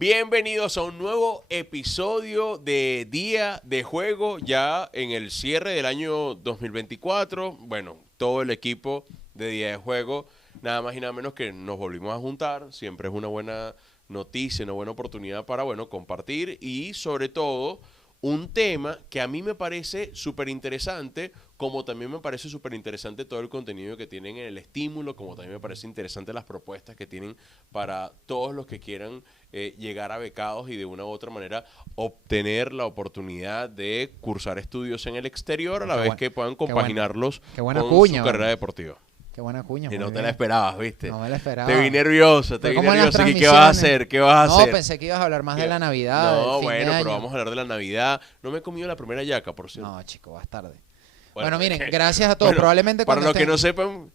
Bienvenidos a un nuevo episodio de Día de Juego, ya en el cierre del año 2024. Bueno, todo el equipo de Día de Juego, nada más y nada menos que nos volvimos a juntar. Siempre es una buena noticia, una buena oportunidad para, compartir y sobre todo un tema que a mí me parece súper interesante, como también me parece súper interesante todo el contenido que tienen en el estímulo, como también me parece interesante las propuestas que tienen para todos los que quieran llegar a becados y de una u otra manera obtener la oportunidad de cursar estudios en el exterior a la vez que puedan compaginarlos con su carrera deportiva. Qué buena cuña. Y no te la esperabas, ¿viste? No me la esperaba. Te vi nervioso. ¿Y qué vas a hacer? ¿Qué vas a hacer? No, pensé que ibas a hablar más de la Navidad. No, bueno, pero vamos a hablar de la Navidad. No me he comido la primera yaca, por cierto. No, chico, vas tarde. Bueno, miren, gracias a todos. Bueno, Probablemente para los que no sepan,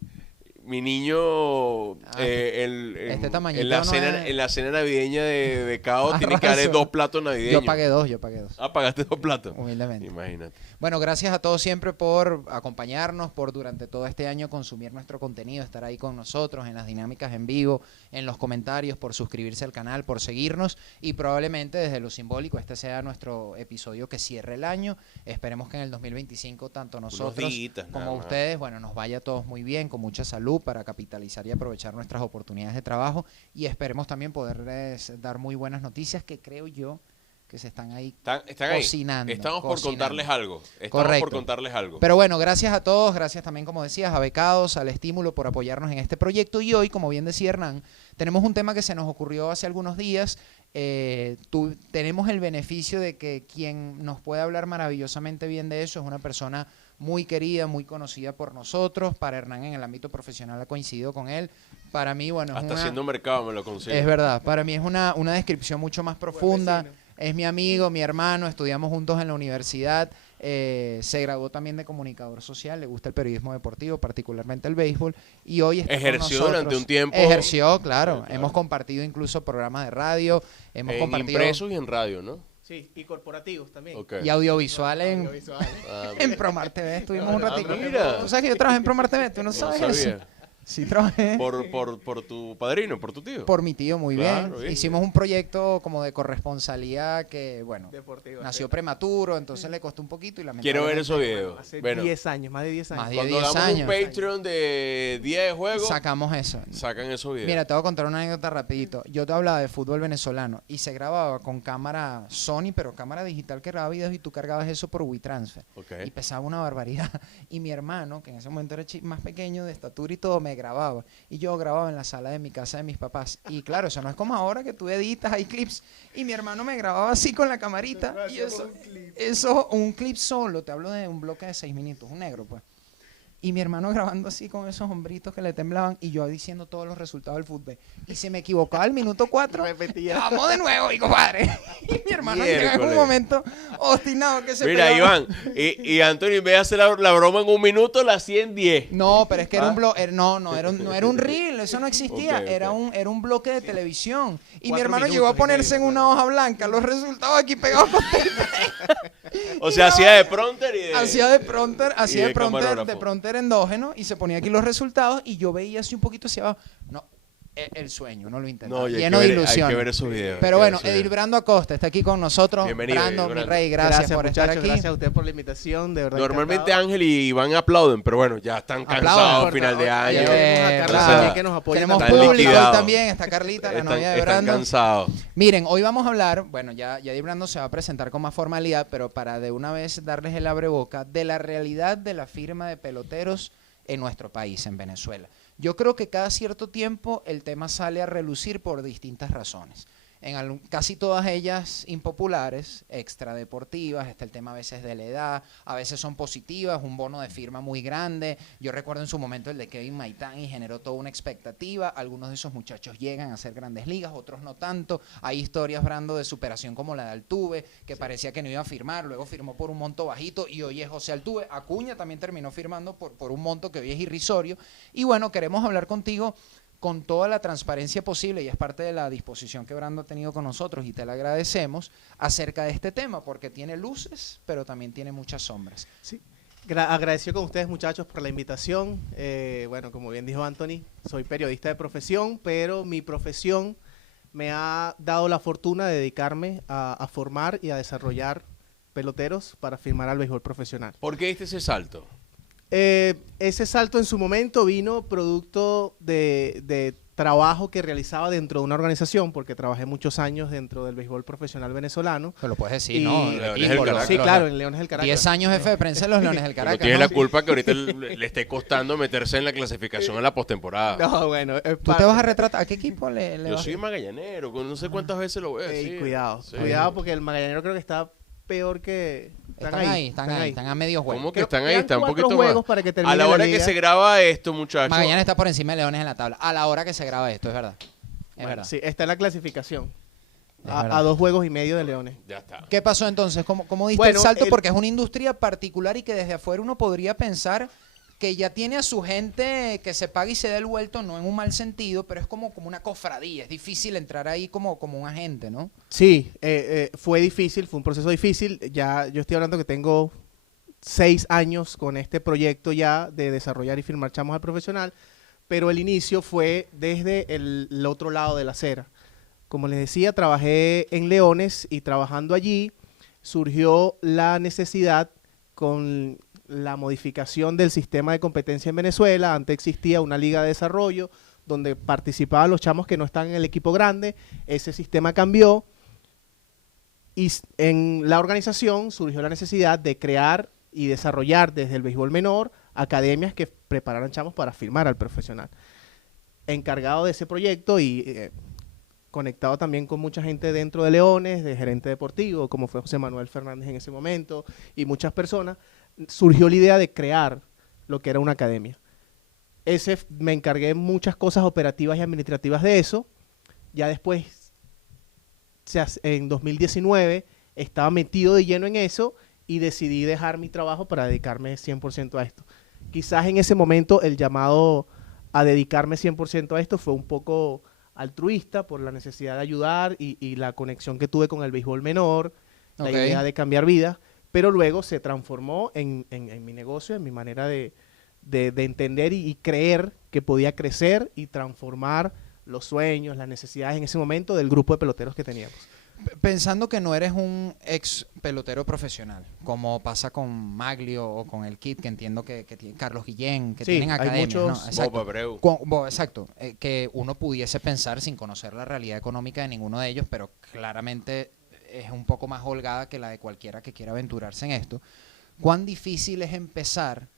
mi niño en la cena navideña de becado tiene que darle 2 platos navideños. Yo pagué dos. Ah, pagaste 2 platos. Humildemente. Imagínate. Bueno, gracias a todos siempre por acompañarnos, por durante todo este año consumir nuestro contenido, estar ahí con nosotros en las dinámicas en vivo, en los comentarios, por suscribirse al canal, por seguirnos y probablemente desde lo simbólico este sea nuestro episodio que cierre el año. Esperemos que en el 2025 tanto nosotros como ustedes, nos vaya a todos muy bien, con mucha salud para capitalizar y aprovechar nuestras oportunidades de trabajo y esperemos también poderles dar muy buenas noticias que creo yo que se están ahí cocinando. Estamos por contarles algo. Pero bueno, gracias a todos, gracias también, como decías, a Becados, al Estímulo por apoyarnos en este proyecto. Y hoy, como bien decía Hernán, tenemos un tema que se nos ocurrió hace algunos días. Tenemos el beneficio de que quien nos puede hablar maravillosamente bien de eso es una persona muy querida, muy conocida por nosotros. Para Hernán en el ámbito profesional ha coincidido con él. Para mí, hasta haciendo mercado me lo consigo. Es verdad, para mí es una descripción mucho más profunda. Es mi amigo, mi hermano, estudiamos juntos en la universidad, se graduó también de comunicador social, le gusta el periodismo deportivo, particularmente el béisbol, y hoy está ejerció con nosotros. Durante un tiempo. Ejerció, claro. Hemos compartido incluso programas de radio, hemos compartido impresos y en radio, ¿no? Sí, y corporativos también. Okay. Y audiovisual en Promar TV, estuvimos un ratito. Mira. ¿Tú sabes que yo trabajé en Promar TV? ¿Tú no sabes eso? Sí, trabajé. Por tu padrino, por tu tío. Por mi tío, muy bien. Bien. Hicimos un proyecto como de corresponsalía que, deportivo, nació prematuro, entonces le costó un poquito y Quiero ver esos videos. Hace 10 años, más de 10 años. Cuando hagamos un Patreon de Día de Juego, sacamos eso. Sacan esos videos. Mira, te voy a contar una anécdota rapidito. Yo te hablaba de fútbol venezolano y se grababa con cámara Sony, pero cámara digital que grababa videos y tú cargabas eso por WeTransfer. Okay. Y pesaba una barbaridad. Y mi hermano, que en ese momento era más pequeño, de estatura y todo, me grababa. Y yo grababa en la sala de mi casa de mis papás. Y claro, eso no es como ahora que tú editas, hay clips. Y mi hermano me grababa así con la camarita. Y un clip solo, te hablo de un bloque de 6 minutos, un negro pues. Y mi hermano grabando así con esos hombritos que le temblaban y yo diciendo todos los resultados del fútbol. Y se me equivocaba al minuto 4. Repetía. Vamos de nuevo, y compadre. Y mi hermano llega en un momento obstinado que se Mira, pegaba. Iván, y Anthony, en vez de hacer la broma en 1 minuto, la hacía en 10. No, pero es que era un bloque, no era un reel, eso no existía, Okay. era un bloque de televisión. Y mi 4 hermano minutos llegó a y ponerse en medio, una hoja blanca, los resultados aquí pegados con O sea, hacía de prompter y de... hacía de prompter camarógrafo. de prompter endógeno y se ponía aquí los resultados y yo veía así un poquito hacia abajo. No, el sueño, no lo intentaba. No, lleno de ilusión. Hay que ver esos videos. Pero bueno, Edir Brando Acosta está aquí con nosotros. Bienvenido, Brando, mi Brando. rey, gracias por estar aquí. Gracias a usted por la invitación, de verdad. Normalmente encantado. Ángel y Iván aplauden, pero bueno, ya están cansados, final de año. Claro. Que nos apoya Tenemos también. público liquidados. hoy también, está Carlita, la novia de Están Brando. cansados. Miren, hoy vamos a hablar, ya Edir Brando se va a presentar con más formalidad, pero para de una vez darles el abreboca de la realidad de la firma de peloteros en nuestro país, en Venezuela. Yo creo que cada cierto tiempo el tema sale a relucir por distintas razones. Casi todas ellas impopulares, extradeportivas, está el tema a veces de la edad, a veces son positivas, un bono de firma muy grande. Yo recuerdo en su momento el de Kevin Maitán y generó toda una expectativa. Algunos de esos muchachos llegan a ser grandes ligas, otros no tanto. Hay historias, Brando, de superación como la de Altuve, que parecía que no iba a firmar, luego firmó por un monto bajito y hoy es José Altuve. Acuña también terminó firmando por un monto que hoy es irrisorio. Y bueno, queremos hablar contigo con toda la transparencia posible, y es parte de la disposición que Brando ha tenido con nosotros y te la agradecemos, acerca de este tema, porque tiene luces, pero también tiene muchas sombras. Sí. Agradecido con ustedes, muchachos, por la invitación. Bueno, como bien dijo Anthony, soy periodista de profesión, pero mi profesión me ha dado la fortuna de dedicarme a formar y a desarrollar peloteros para firmar al béisbol profesional. ¿Por qué diste ese salto? Ese salto en su momento vino producto de trabajo que realizaba dentro de una organización, porque trabajé muchos años dentro del béisbol profesional venezolano. Pero lo puedes decir, Y- ¿no? Leones El del equipo, Caracas. Sí, claro, en Leones del Caracas. 10 años jefe de prensa en los Leones del No Caracas. tienes ¿no? la culpa que ahorita le esté costando meterse en la clasificación a la postemporada. No, bueno. ¿Tú te vas a retratar? ¿A qué equipo le Yo vas? soy magallanero, no sé cuántas veces lo voy a decir. Cuidado, Sí. cuidado, porque el Magallanero creo que está peor que... Están a medio juego. ¿Cómo que Creo- están ahí? quedan Están un 4 poquito juegos más. para que A termine la la hora que liga. se graba esto, muchachos. Magallanes está por encima de Leones en la tabla. A la hora que se graba esto, es verdad. Es Bueno, verdad. sí, está en la clasificación. Es verdad. A 2 juegos y medio de Leones. Ya está. ¿Qué pasó entonces? ¿Cómo diste Bueno, el salto? el- Porque es una industria particular y que desde afuera uno podría pensar que ya tiene a su gente que se paga y se da el vuelto, no en un mal sentido, pero es como una cofradía. Es difícil entrar ahí como un agente, ¿no? Sí, fue difícil, fue un proceso difícil. Ya yo estoy hablando que tengo 6 años con este proyecto ya de desarrollar y firmar chamos al profesional, pero el inicio fue desde el otro lado de la acera. Como les decía, trabajé en Leones y trabajando allí surgió la necesidad con la modificación del sistema de competencia en Venezuela. Antes existía una liga de desarrollo donde participaban los chamos que no están en el equipo grande. Ese sistema cambió y en la organización surgió la necesidad de crear y desarrollar desde el béisbol menor academias que prepararan chamos para firmar al profesional. Encargado de ese proyecto y conectado también con mucha gente dentro de Leones, de gerente deportivo, como fue José Manuel Fernández en ese momento, y muchas personas, surgió la idea de crear lo que era una academia. Me encargué muchas cosas operativas y administrativas de eso. Ya después, en 2019, estaba metido de lleno en eso y decidí dejar mi trabajo para dedicarme 100% a esto. Quizás en ese momento el llamado a dedicarme 100% a esto fue un poco altruista por la necesidad de ayudar y la conexión que tuve con el béisbol menor, la Ok. idea de cambiar vidas, pero luego se transformó en mi negocio, en mi manera de entender y creer que podía crecer y transformar los sueños, las necesidades en ese momento del grupo de peloteros que teníamos. Pensando que no eres un ex pelotero profesional, como pasa con Maglio o con el Kid, que entiendo que tiene Carlos Guillén, que Sí, tienen hay academias, ¿no? muchos- Exacto. Bob Abreu. Exacto, que uno pudiese pensar sin conocer la realidad económica de ninguno de ellos, pero claramente es un poco más holgada que la de cualquiera que quiera aventurarse en esto. ¿Cuán difícil es empezar?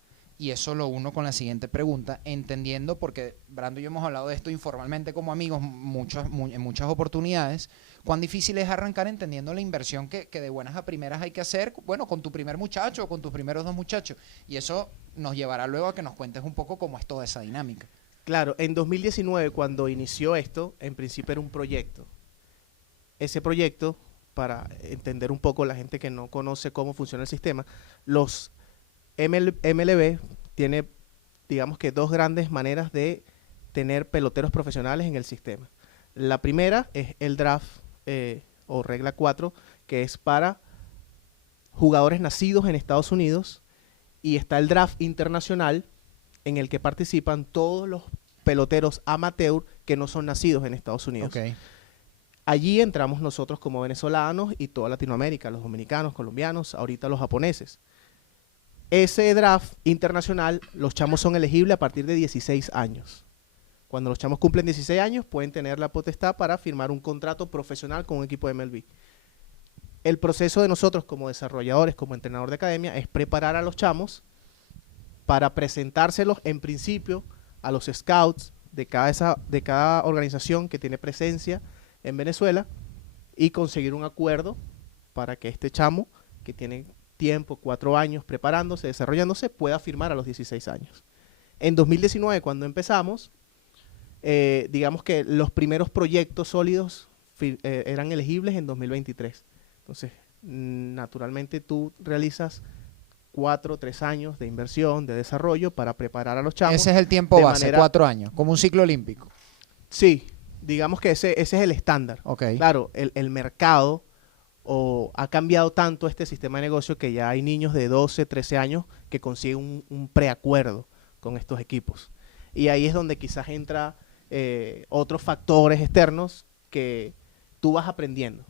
Y eso lo uno con la siguiente pregunta, entendiendo, porque Brando y yo hemos hablado de esto informalmente como amigos en muchas oportunidades, cuán difícil es arrancar entendiendo la inversión que de buenas a primeras hay que hacer, bueno, con tu primer muchacho o con tus primeros 2 muchachos. Y eso nos llevará luego a que nos cuentes un poco cómo es toda esa dinámica. Claro, en 2019, cuando inició esto, en principio era un proyecto. Ese proyecto, para entender un poco la gente que no conoce cómo funciona el sistema, los MLB tiene, digamos que 2 grandes maneras de tener peloteros profesionales en el sistema. La primera es el draft o regla 4, que es para jugadores nacidos en Estados Unidos, y está el draft internacional en el que participan todos los peloteros amateur que no son nacidos en Estados Unidos. Ok. Allí entramos nosotros como venezolanos y toda Latinoamérica, los dominicanos, colombianos, ahorita los japoneses. Ese draft internacional, los chamos son elegibles a partir de 16 años. Cuando los chamos cumplen 16 años, pueden tener la potestad para firmar un contrato profesional con un equipo de MLB. El proceso de nosotros como desarrolladores, como entrenador de academia, es preparar a los chamos para presentárselos en principio a los scouts de cada organización que tiene presencia en Venezuela y conseguir un acuerdo para que este chamo, que tiene tiempo, 4 años preparándose, desarrollándose, pueda firmar a los 16 años. En 2019, cuando empezamos, digamos que los primeros proyectos sólidos eran elegibles en 2023. Entonces, naturalmente tú realizas 4 o 3 años de inversión, de desarrollo para preparar a los chamos. Ese es el tiempo de base, manera- 4 años, como un ciclo olímpico. Sí, digamos que ese es el estándar. Ok. Claro, el mercado ha cambiado tanto este sistema de negocio que ya hay niños de 12, 13 años que consiguen un preacuerdo con estos equipos. Y ahí es donde quizás entra otros factores externos que tú vas aprendiendo.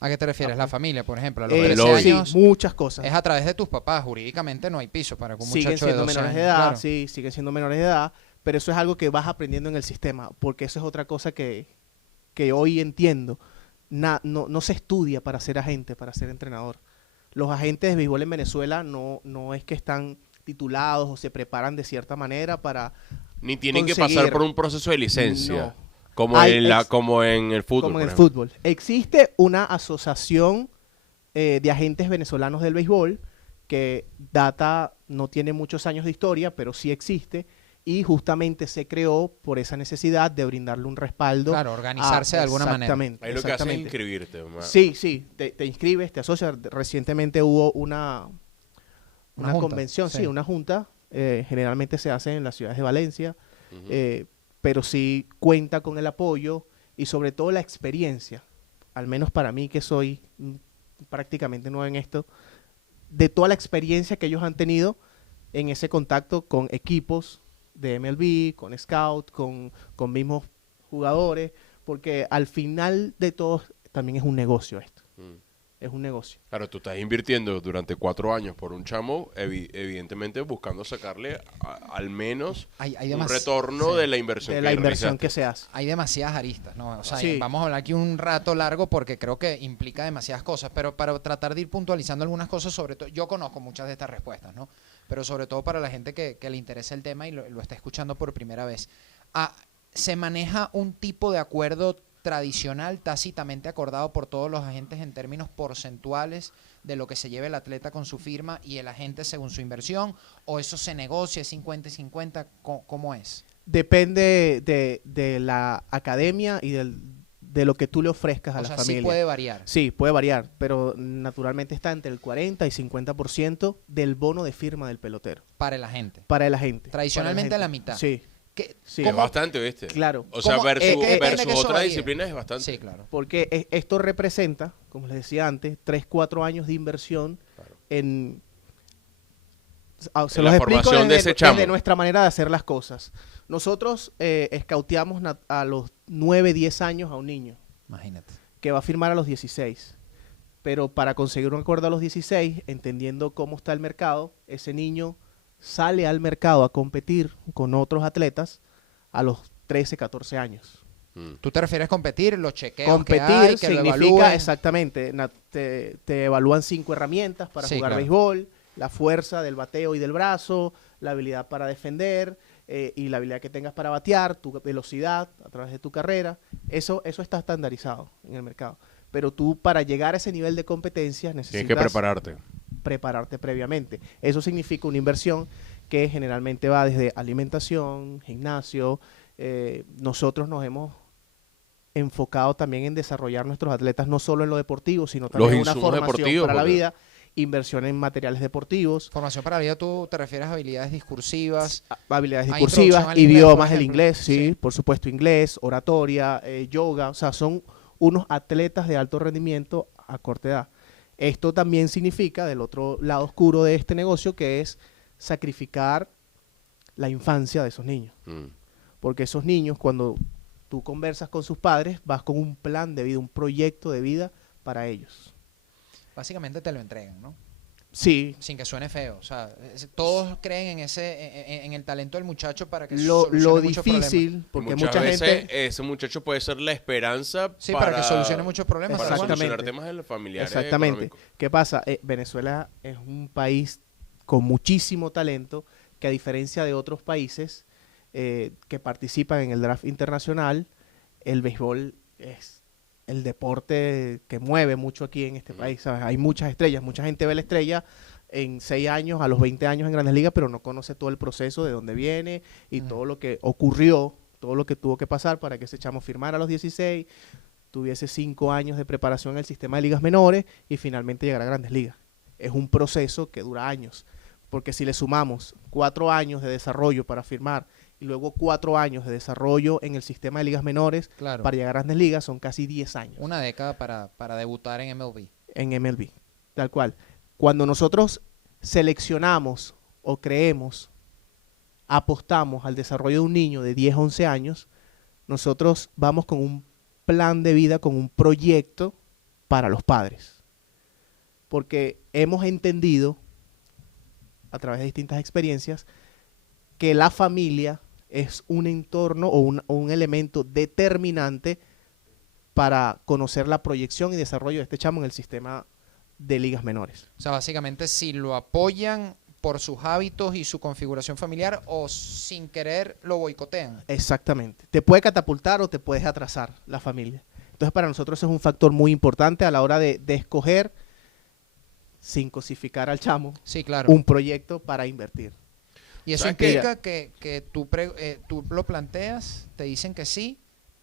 ¿A qué te refieres? La familia, por ejemplo, a los El 13 lobby. años. Sí, muchas cosas. Es a través de tus papás. Jurídicamente no hay piso para que un Siguen muchacho de siendo 12 menores años. de edad, claro. sí, siguen siendo menores de edad, pero eso es algo que vas aprendiendo en el sistema, porque eso es otra cosa que hoy entiendo. No se estudia para ser agente, para ser entrenador. Los agentes de béisbol en Venezuela no es que están titulados o se preparan de cierta manera para Ni tienen que conseguir. pasar por un proceso de licencia. No. Como, como en el fútbol. como en por el ejemplo. fútbol. Existe una asociación de agentes venezolanos del béisbol que no tiene muchos años de historia, pero sí existe, y justamente se creó por esa necesidad de brindarle un respaldo. Claro, organizarse de alguna manera. Exactamente. Ahí lo que hacen es exactamente. inscribirte. Sí, te inscribes, te asocias. Recientemente hubo una Una junta, convención, sí. sí, una junta. Generalmente se hace en las ciudades de Valencia, Ujú. pero sí cuenta con el apoyo y sobre todo la experiencia, al menos para mí que soy prácticamente nuevo en esto, de toda la experiencia que ellos han tenido en ese contacto con equipos de MLB, con Scout, con mismos jugadores, porque al final de todo también es un negocio esto, Mm. es un negocio. Claro, tú estás invirtiendo durante 4 años por un chamo, evidentemente buscando sacarle al menos Hay un retorno sí. de la inversión De que la inversión realizaste. que se hace. Hay demasiadas aristas, ¿no? O sea, Sí. vamos a hablar aquí un rato largo porque creo que implica demasiadas cosas, pero para tratar de ir puntualizando algunas cosas, sobre todo, yo conozco muchas de estas respuestas, ¿no? Pero sobre todo para la gente que le interesa el tema y lo está escuchando por primera vez. ¿Se maneja un tipo de acuerdo tradicional, tácitamente acordado por todos los agentes en términos porcentuales de lo que se lleve el atleta con su firma y el agente según su inversión? ¿O eso se negocia, es 50 y 50? ¿Cómo es? Depende de la academia y de lo que tú le ofrezcas a O la sea, familia. sí puede variar. Sí, puede variar, pero naturalmente está entre el 40 y 50% del bono de firma del pelotero Para el agente. para el agente. Tradicionalmente para el la agente. mitad. Sí, ¿Qué- sí. Es cómo- bastante, ¿viste? Claro. O sea, ¿Cómo- versus, qué depende versus que eso otras varíe? disciplinas es bastante. Sí, claro. Porque esto representa, como les decía antes, 3-4 años de inversión Claro. en... Se En los la explico formación de ese chamo. desde nuestra manera de hacer las cosas. Nosotros escauteamos a los 9-10 años a un niño Imagínate. que va a firmar a los 16. Pero para conseguir un acuerdo a los 16, entendiendo cómo está el mercado, ese niño sale al mercado a competir con otros atletas a los 13-14 años. Mm. ¿Tú te refieres a competir, los chequeos Competir que hay, que lo significa, evalúen? exactamente, te evalúan 5 herramientas para Sí, jugar claro. béisbol: la fuerza del bateo y del brazo, la habilidad para defender y la habilidad que tengas para batear, tu velocidad a través de tu carrera. Eso está estandarizado en el mercado. Pero tú, para llegar a ese nivel de competencia, Tienes necesitas que prepararte. prepararte previamente. Eso significa una inversión que generalmente va desde alimentación, gimnasio. Nosotros nos hemos enfocado también en desarrollar nuestros atletas no solo en lo deportivo, sino también en una insumos formación deportivos, para la porque- vida, inversión en materiales deportivos, Formación para la vida, tú te refieres a habilidades discursivas. habilidades Ah, discursivas, introducción al inglés, idiomas, por el ejemplo. inglés, sí, Sí. por supuesto, inglés, oratoria, yoga. O sea, son unos atletas de alto rendimiento a corta edad. Esto también significa, del otro lado oscuro de este negocio, que es sacrificar la infancia de esos niños. Mm. Porque esos niños, cuando tú conversas con sus padres, vas con un plan de vida, un proyecto de vida para ellos. Básicamente te lo entregan, ¿no? Sí, Sin que suene feo. O sea, todos creen en el talento del muchacho para que lo solucione muchos difícil, problemas. porque Muchas mucha veces gente... ese muchacho puede ser la esperanza Sí, para que solucione muchos problemas. para tal cual. Exactamente. solucionar temas familiares. Exactamente. económicos. ¿Qué pasa? Venezuela es un país con muchísimo talento que, a diferencia de otros países que participan en el draft internacional, el béisbol es el deporte que mueve mucho aquí en este país. ¿Sabes? Hay muchas estrellas, mucha gente ve la estrella en 6 años, a los 20 años en Grandes Ligas, pero no conoce todo el proceso de dónde viene y todo lo que ocurrió, todo lo que tuvo que pasar para que ese chamo firmara a los 16, tuviese 5 años de preparación en el sistema de ligas menores y finalmente llegara a Grandes Ligas. Es un proceso que dura años, porque si le sumamos 4 años de desarrollo para firmar y luego 4 años de desarrollo en el sistema de ligas menores Claro. para llegar a Grandes Ligas, son casi 10 años Una década para debutar en MLB. en MLB, tal cual. Cuando nosotros seleccionamos o creemos, apostamos al desarrollo de un niño de 10, 11 años, nosotros vamos con un plan de vida, con un proyecto para los padres. Porque hemos entendido, a través de distintas experiencias, que la familia es un entorno o un elemento determinante para conocer la proyección y desarrollo de este chamo en el sistema de ligas menores. O sea, básicamente si lo apoyan por sus hábitos y su configuración familiar o sin querer lo boicotean. Exactamente. Te puede catapultar o te puedes atrasar la familia. Entonces para nosotros eso es un factor muy importante a la hora de escoger, sin cosificar al chamo, Sí, claro. un proyecto para invertir. Y eso ¿Sabes qué? implica que tú lo planteas, te dicen que sí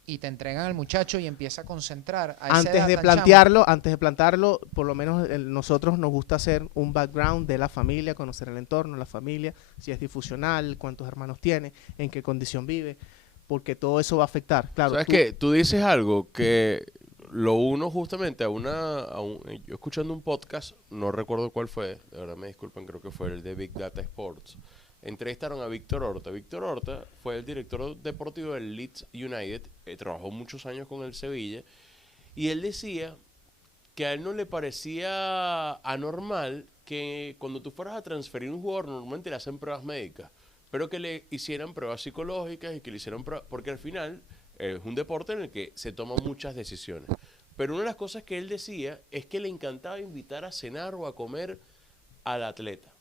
y te entregan al muchacho y empieza a concentrar a esa Antes edad de tan plantearlo, por lo menos nosotros nos gusta hacer un background de la familia, conocer el entorno, la familia, si es difusional, cuántos hermanos tiene, en qué condición vive, porque todo eso va a afectar. Claro, ¿Sabes qué? Tú dices algo que lo uno justamente yo escuchando un podcast, no recuerdo cuál fue, de verdad me disculpan, creo que fue el de Big Data Sports. Entrevistaron a Víctor Horta. Víctor Horta fue el director deportivo del Leeds United, trabajó muchos años con el Sevilla, y él decía que a él no le parecía anormal que cuando tú fueras a transferir un jugador, normalmente le hacen pruebas médicas, pero que le hicieran pruebas psicológicas y que le hicieran pruebas, porque al final es un deporte en el que se toman muchas decisiones. Pero una de las cosas que él decía es que le encantaba invitar a cenar o a comer al atleta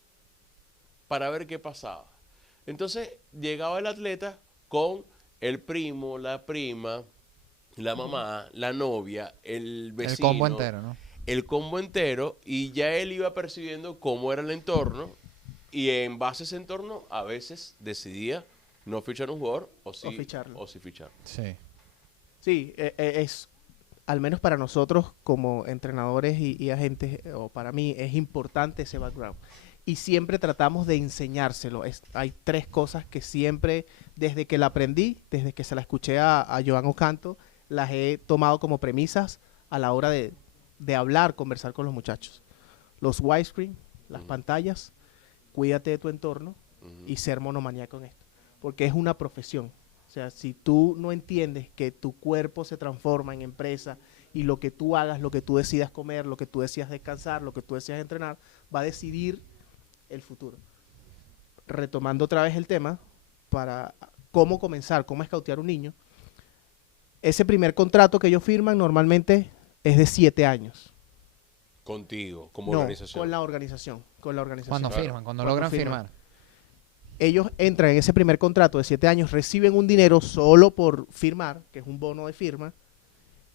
para ver qué pasaba. Entonces llegaba el atleta con el primo, la prima, la mamá, la novia, el vecino. El combo entero, ¿no? El combo entero, y ya él iba percibiendo cómo era el entorno, y en base a ese entorno a veces decidía no fichar un jugador o sí ficharlo. ficharlo. Sí. Sí, es, al menos para nosotros como entrenadores y agentes, o para mí, es importante ese background. Y siempre tratamos de enseñárselo. Hay 3 cosas que siempre, desde que la aprendí, desde que se la escuché a Joan Ocanto, las he tomado como premisas a la hora de hablar, conversar con los muchachos. Los widescreen, las pantallas, cuídate de tu entorno y ser monomaníaco en esto. Porque es una profesión. O sea, si tú no entiendes que tu cuerpo se transforma en empresa y lo que tú hagas, lo que tú decidas comer, lo que tú decidas descansar, lo que tú decidas entrenar, va a decidir el futuro. Retomando otra vez el tema, para cómo comenzar, cómo escautear un niño, ese primer contrato que ellos firman normalmente es de 7 años. Contigo, como No, organización. con la organización. Cuando Claro. firman, cuando Cuando logran firman. firmar. Ellos entran en ese primer contrato de 7 años, reciben un dinero solo por firmar, que es un bono de firma,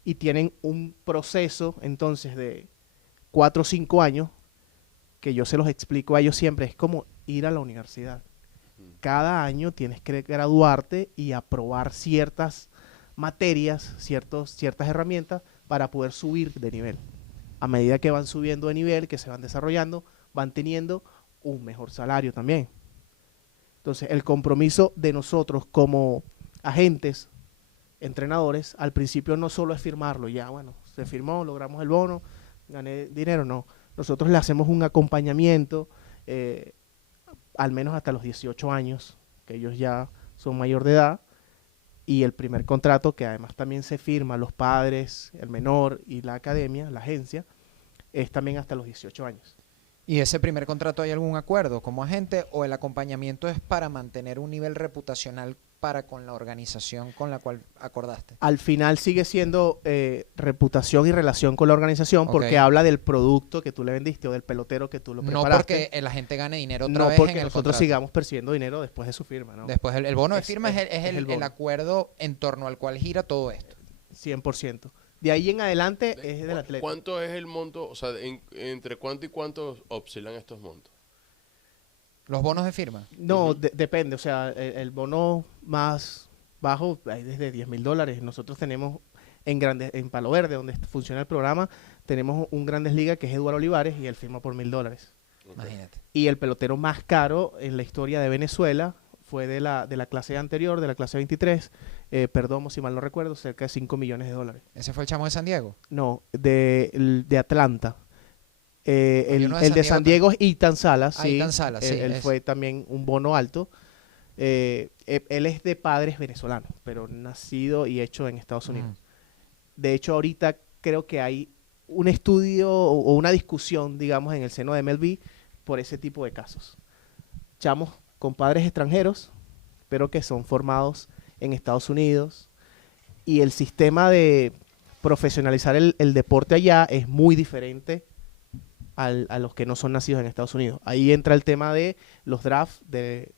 y tienen un proceso entonces de 4 o 5 años, que yo se los explico a ellos siempre, es como ir a la universidad. Cada año tienes que graduarte y aprobar ciertas materias, ciertas herramientas para poder subir de nivel. A medida que van subiendo de nivel, que se van desarrollando, van teniendo un mejor salario también. Entonces, el compromiso de nosotros como agentes, entrenadores, al principio no solo es firmarlo, ya, bueno, se firmó, logramos el bono, gané dinero, no. Nosotros le hacemos un acompañamiento, al menos hasta los 18 años, que ellos ya son mayor de edad, y el primer contrato, que además también se firma los padres, el menor y la academia, la agencia, es también hasta los 18 años. ¿Y ese primer contrato hay algún acuerdo como agente o el acompañamiento es para mantener un nivel reputacional para con la organización con la cual acordaste? Al final sigue siendo reputación y relación con la organización, porque Ok. habla del producto que tú le vendiste o del pelotero que tú lo No preparaste. porque la gente gane dinero otra No vez porque en el nosotros contrato. sigamos percibiendo dinero después de su firma, ¿no? Después el bono de Es- firma es- es es el el bono. acuerdo en torno al cual gira todo esto. 100%. De ahí en adelante es del atleta. ¿Cuánto es el monto? O sea, entre cuánto y cuánto oscilan estos montos. Los bonos de firma. No, Ujú. depende. O sea, el bono más bajo hay desde $10,000. Nosotros tenemos en Palo Verde, donde funciona el programa, tenemos un Grandes Ligas que es Eduardo Olivares y él firma por $1,000. Ok. Imagínate. Y el pelotero más caro en la historia de Venezuela fue de la clase anterior, de la clase 23, Perdomo, si mal no recuerdo, cerca de $5 millones. ¿Ese fue el chamo de San Diego? No, de Atlanta. Hay uno de El de San San Diego Diego es Ethan Salas. Ah, Sí, Ethan Salas, sí, Él es. fue también un bono alto. Él es de padres venezolanos, pero nacido y hecho en Estados Unidos. De hecho, ahorita creo que hay un estudio o una discusión, digamos, en el seno de MLB por ese tipo de casos. Chamos con padres extranjeros, pero que son formados en Estados Unidos, y el sistema de profesionalizar el deporte allá es muy diferente a los que no son nacidos en Estados Unidos. Ahí entra el tema de los drafts, de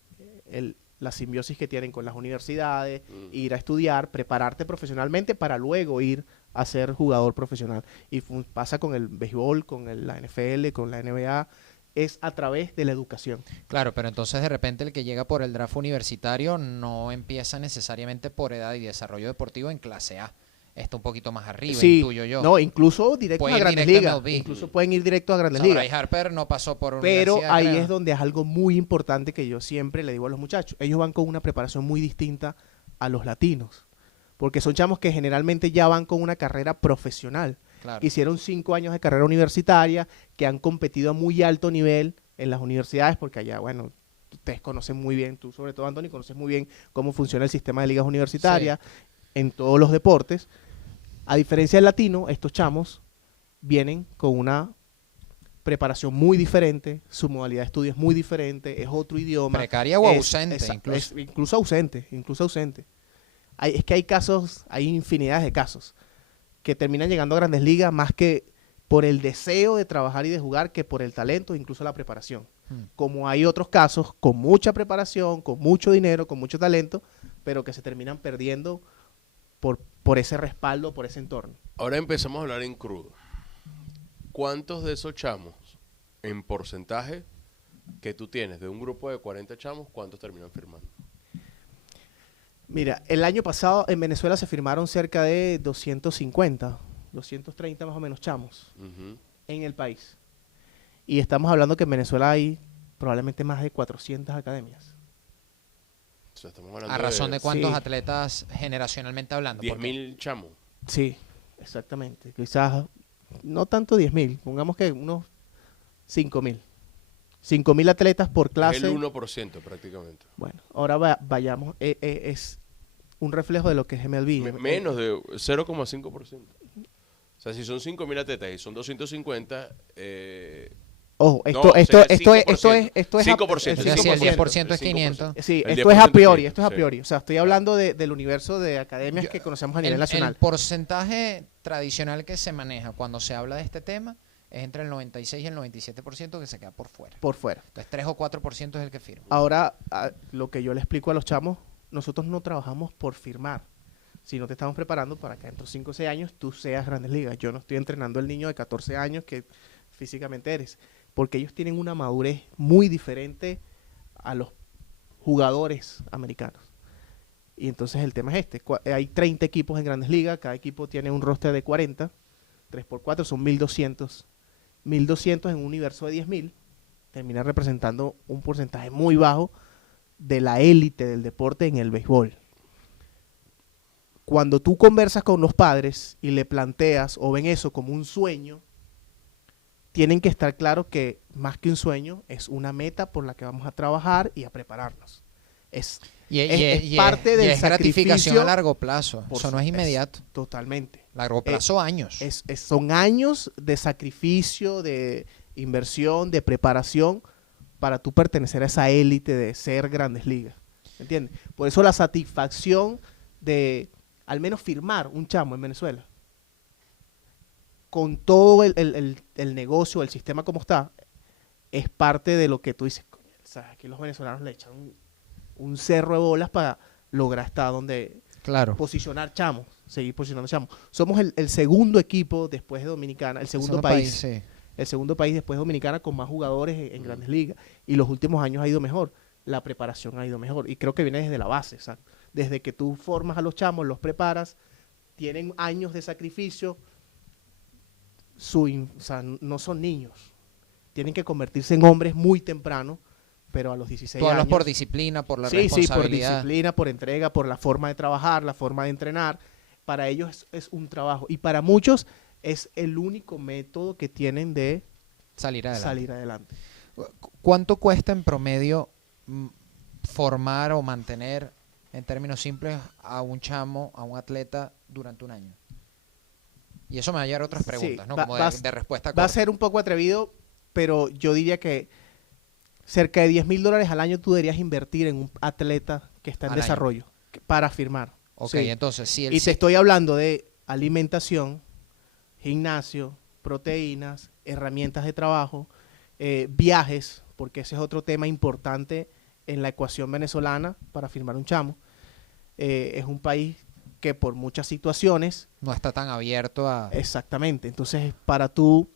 la simbiosis que tienen con las universidades, ir a estudiar, prepararte profesionalmente para luego ir a ser jugador profesional. Y pasa con el béisbol, con la NFL, con la NBA, es a través de la educación. Claro, pero entonces de repente el que llega por el draft universitario no empieza necesariamente por edad y desarrollo deportivo en clase A. Está un poquito más arriba, Sí, intuyo yo. no, incluso directo a Grandes Ligas. Incluso pueden ir directo a Grandes Ligas. Bryce Harper no pasó por Pero universidad, ahí creo. es donde es algo muy importante que yo siempre le digo a los muchachos. Ellos van con una preparación muy distinta a los latinos, porque son chamos que generalmente ya van con una carrera profesional. Claro. Que hicieron 5 años de carrera universitaria, que han competido a muy alto nivel en las universidades, porque allá, bueno, ustedes conocen muy bien, tú sobre todo, Anthony, conoces muy bien cómo funciona el sistema de ligas universitarias en todos los deportes. A diferencia del latino, estos chamos vienen con una preparación muy diferente, su modalidad de estudio es muy diferente, es otro idioma. Precaria o ausente, incluso. Incluso ausente. Es que hay casos, hay infinidades de casos que terminan llegando a Grandes Ligas más que por el deseo de trabajar y de jugar que por el talento, incluso la preparación. Como hay otros casos con mucha preparación, con mucho dinero, con mucho talento, pero que se terminan perdiendo por ese respaldo, por ese entorno. Ahora empezamos a hablar en crudo. ¿Cuántos de esos chamos, en porcentaje que tú tienes de un grupo de 40 chamos, cuántos terminan firmando? Mira, el año pasado en Venezuela se firmaron cerca de 250, 230 más o menos chamos en el país. Y estamos hablando que en Venezuela hay probablemente más de 400 academias. O sea, estamos hablando ¿A razón de cuántos Sí. atletas generacionalmente hablando? 10.000 chamos. Sí, exactamente. Quizás no tanto 10.000, pongamos que unos 5.000. 5.000 atletas por Es clase. el 1% prácticamente. Bueno, ahora vayamos. Es un reflejo de lo que es MLB. Menos de 0,5%. O sea, si son 5.000 atletas y son 250, Ojo, no, esto es 5%. O sea, si el 10% es 5%. 500. Sí, El esto es 10% a priori, sí, esto es a sí. priori. O sea, estoy hablando del universo de academias que conocemos a nivel El nacional. porcentaje tradicional que se maneja cuando se habla de este tema es entre el 96 y el 97% que se queda por fuera. Por fuera. Entonces 3 o 4% es el que firma. Ahora, lo que yo le explico a los chamos, nosotros no trabajamos por firmar, sino te estamos preparando para que dentro de 5 o 6 años tú seas Grandes Ligas. Yo no estoy entrenando al niño de 14 años que físicamente eres, porque ellos tienen una madurez muy diferente a los jugadores americanos. Y entonces el tema es este. Hay 30 equipos en Grandes Ligas, cada equipo tiene un roster de 40, 3x4 son 1.200. 1.200 en un universo de 10.000 termina representando un porcentaje muy bajo de la élite del deporte en el béisbol. Cuando tú conversas con los padres y le planteas o ven eso como un sueño, tienen que estar claros que más que un sueño es una meta por la que vamos a trabajar y a prepararnos. Es parte del es gratificación sacrificio a largo plazo. Eso no es inmediato. Totalmente. Largo plazo, años. Son años de sacrificio, de inversión, de preparación para tú pertenecer a esa élite de ser Grandes Ligas. ¿Entiendes? Por eso la satisfacción de al menos firmar un chamo en Venezuela con todo el negocio, el sistema como está, es parte de lo que tú dices. Coño, ¿sabes? Aquí los venezolanos le echan un cerro de bolas para lograr estar donde Claro. posicionar chamos, seguir posicionando chamos. Somos el segundo equipo después de Dominicana, el segundo país. Sí. El segundo país después de Dominicana con más jugadores en Grandes Ligas. Y los últimos años ha ido mejor. La preparación ha ido mejor. Y creo que viene desde la base. ¿Sabes? Desde que tú formas a los chamos, los preparas, tienen años de sacrificio. O sea, no son niños. Tienen que convertirse en hombres muy temprano, pero a los 16 Tú hablas años. por disciplina, por la Sí, por responsabilidad. disciplina, por entrega, por la forma de trabajar, la forma de entrenar. Para ellos es un trabajo. Y para muchos es el único método que tienen de Salir adelante. salir adelante. ¿Cuánto cuesta en promedio formar o mantener, en términos simples, a un chamo, a un atleta durante un año? Y eso me va a llevar a otras Sí, preguntas, ¿no? va- Como va a de respuesta Va a corta. ser un poco atrevido, pero yo diría que cerca de $10,000 al año tú deberías invertir en un atleta que está en Al año. desarrollo para firmar. Ok, Sí. entonces, si el Y te estoy hablando de alimentación, gimnasio, proteínas, herramientas de trabajo, viajes, porque ese es otro tema importante en la ecuación venezolana para firmar un chamo. Es un país que por muchas situaciones, no está tan abierto a... exactamente, entonces para tú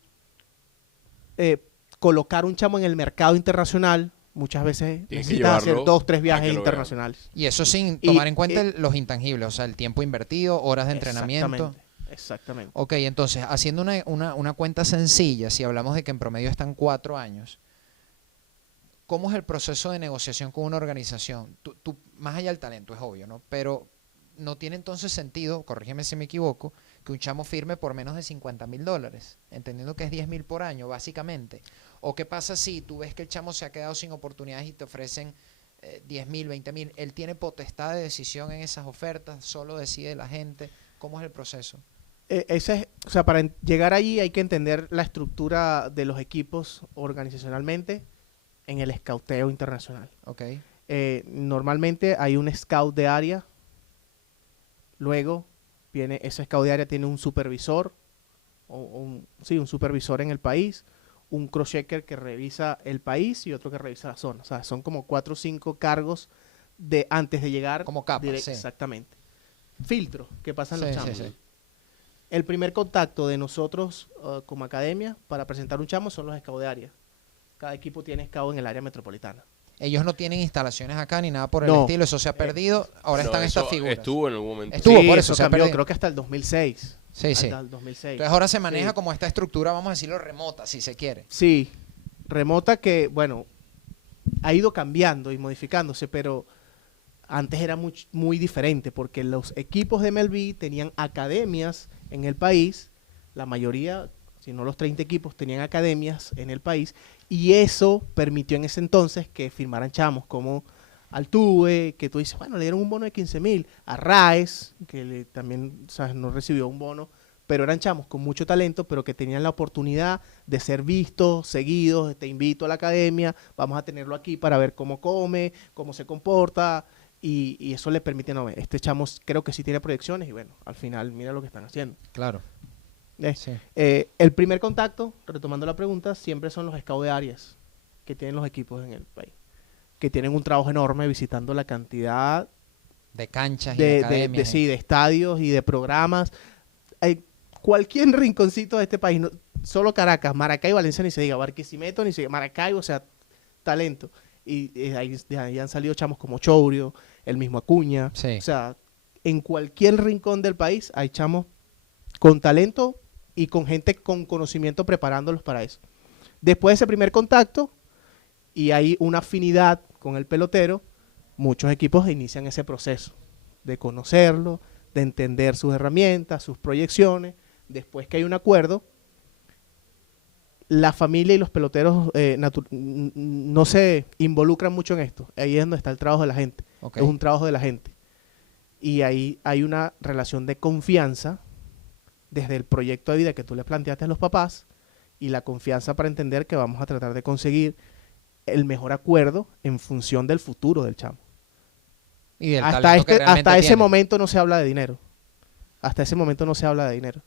colocar un chamo en el mercado internacional, muchas veces Tienes que necesitas hacer llevarlo 2-3 a viajes que lo internacionales. Y eso sin Y- tomar en cuenta y- los intangibles, o sea, el tiempo invertido, horas de entrenamiento. Exactamente. Ok, entonces, haciendo una cuenta sencilla, si hablamos de que en promedio están 4 años, ¿cómo es el proceso de negociación con una organización? Tú, más allá del talento, es obvio, ¿no? Pero no tiene entonces sentido, corrígeme si me equivoco, que un chamo firme por menos de $50,000, entendiendo que es 10,000 por año, básicamente. ¿O qué pasa si tú ves que el chamo se ha quedado sin oportunidades y te ofrecen 10,000, 20,000? ¿Él tiene potestad de decisión en esas ofertas? ¿Solo decide la gente? ¿Cómo es el proceso? O sea, para llegar allí hay que entender la estructura de los equipos organizacionalmente en el escauteo internacional. Ok. Normalmente hay un scout de área, luego viene ese scout de área tiene un supervisor, un supervisor en el país, un cross-checker que revisa el país y otro que revisa la zona. O sea, son como 4 o 5 cargos de antes de llegar. Como capas, sí. Exactamente. Filtros que pasan los Sí, chamos. sí, sí. El primer contacto de nosotros como academia para presentar un chamo son los scouts de área. Cada equipo tiene scout en el área metropolitana. Ellos no tienen instalaciones acá ni nada por el No. estilo, eso se ha perdido, ahora No, están eso estas figuras. estuvo en algún momento. Estuvo, Sí, por eso eso se ha cambió, perdido. creo que hasta el 2006. Sí, sí. Hasta el 2006. Entonces ahora se maneja Sí. como esta estructura, vamos a decirlo, remota, si se quiere. Sí, remota que, bueno, ha ido cambiando y modificándose, pero antes era muy diferente porque los equipos de MLB tenían academias en el país, la mayoría, si no los 30 equipos, tenían academias en el país y eso permitió en ese entonces que firmaran chamos como Altuve, que tú dices, bueno, le dieron un bono de 15,000, a Raes, que también, ¿sabes?, no recibió un bono, pero eran chamos con mucho talento, pero que tenían la oportunidad de ser vistos, seguidos, te invito a la academia, vamos a tenerlo aquí para ver cómo come, cómo se comporta, y eso le permite, no, este chamo creo que sí tiene proyecciones, y bueno, al final mira lo que están haciendo. Claro. Eh, Sí. el primer contacto, retomando la pregunta, siempre son los scouts de áreas que tienen los equipos en el país, que tienen un trabajo enorme visitando la cantidad De canchas y de academias. sí, de estadios y de programas. Cualquier rinconcito de este país, solo Caracas, Maracaibo, Valencia, ni se diga, Barquisimeto, ni se diga, Maracaibo, o sea, talento. Y ahí han salido chamos como Chourio, el mismo Acuña. Sí. O sea, en cualquier rincón del país hay chamos con talento y con gente con conocimiento preparándolos para eso. Después de ese primer contacto y hay una afinidad con el pelotero, muchos equipos inician ese proceso de conocerlo, de entender sus herramientas, sus proyecciones. Después que hay un acuerdo, la familia y los peloteros no se involucran mucho en esto. Ahí es donde está el trabajo de la gente. Ok. Es un trabajo de la gente. Y ahí hay una relación de confianza desde el proyecto de vida que tú le planteaste a los papás y la confianza para entender que vamos a tratar de conseguir el mejor acuerdo en función del futuro del chamo. Y del Hasta, talento que realmente hasta ese tiene. momento no se habla de dinero. Hasta ese momento no se habla de dinero.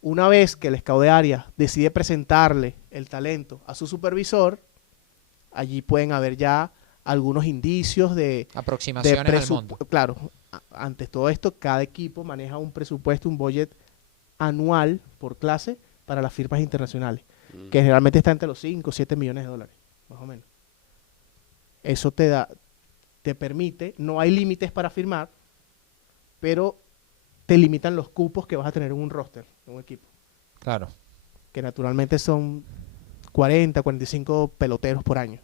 Una vez que el scout de área decide presentarle el talento a su supervisor, allí pueden haber ya algunos indicios de Aproximaciones al monto. Claro, antes todo esto, cada equipo maneja un presupuesto, un budget anual por clase para las firmas internacionales, que generalmente está entre los 5 o 7 millones de dólares, más o menos. Eso te permite, no hay límites para firmar, pero te limitan los cupos que vas a tener en un roster, en un equipo, Claro. que naturalmente son 40, 45 peloteros por año.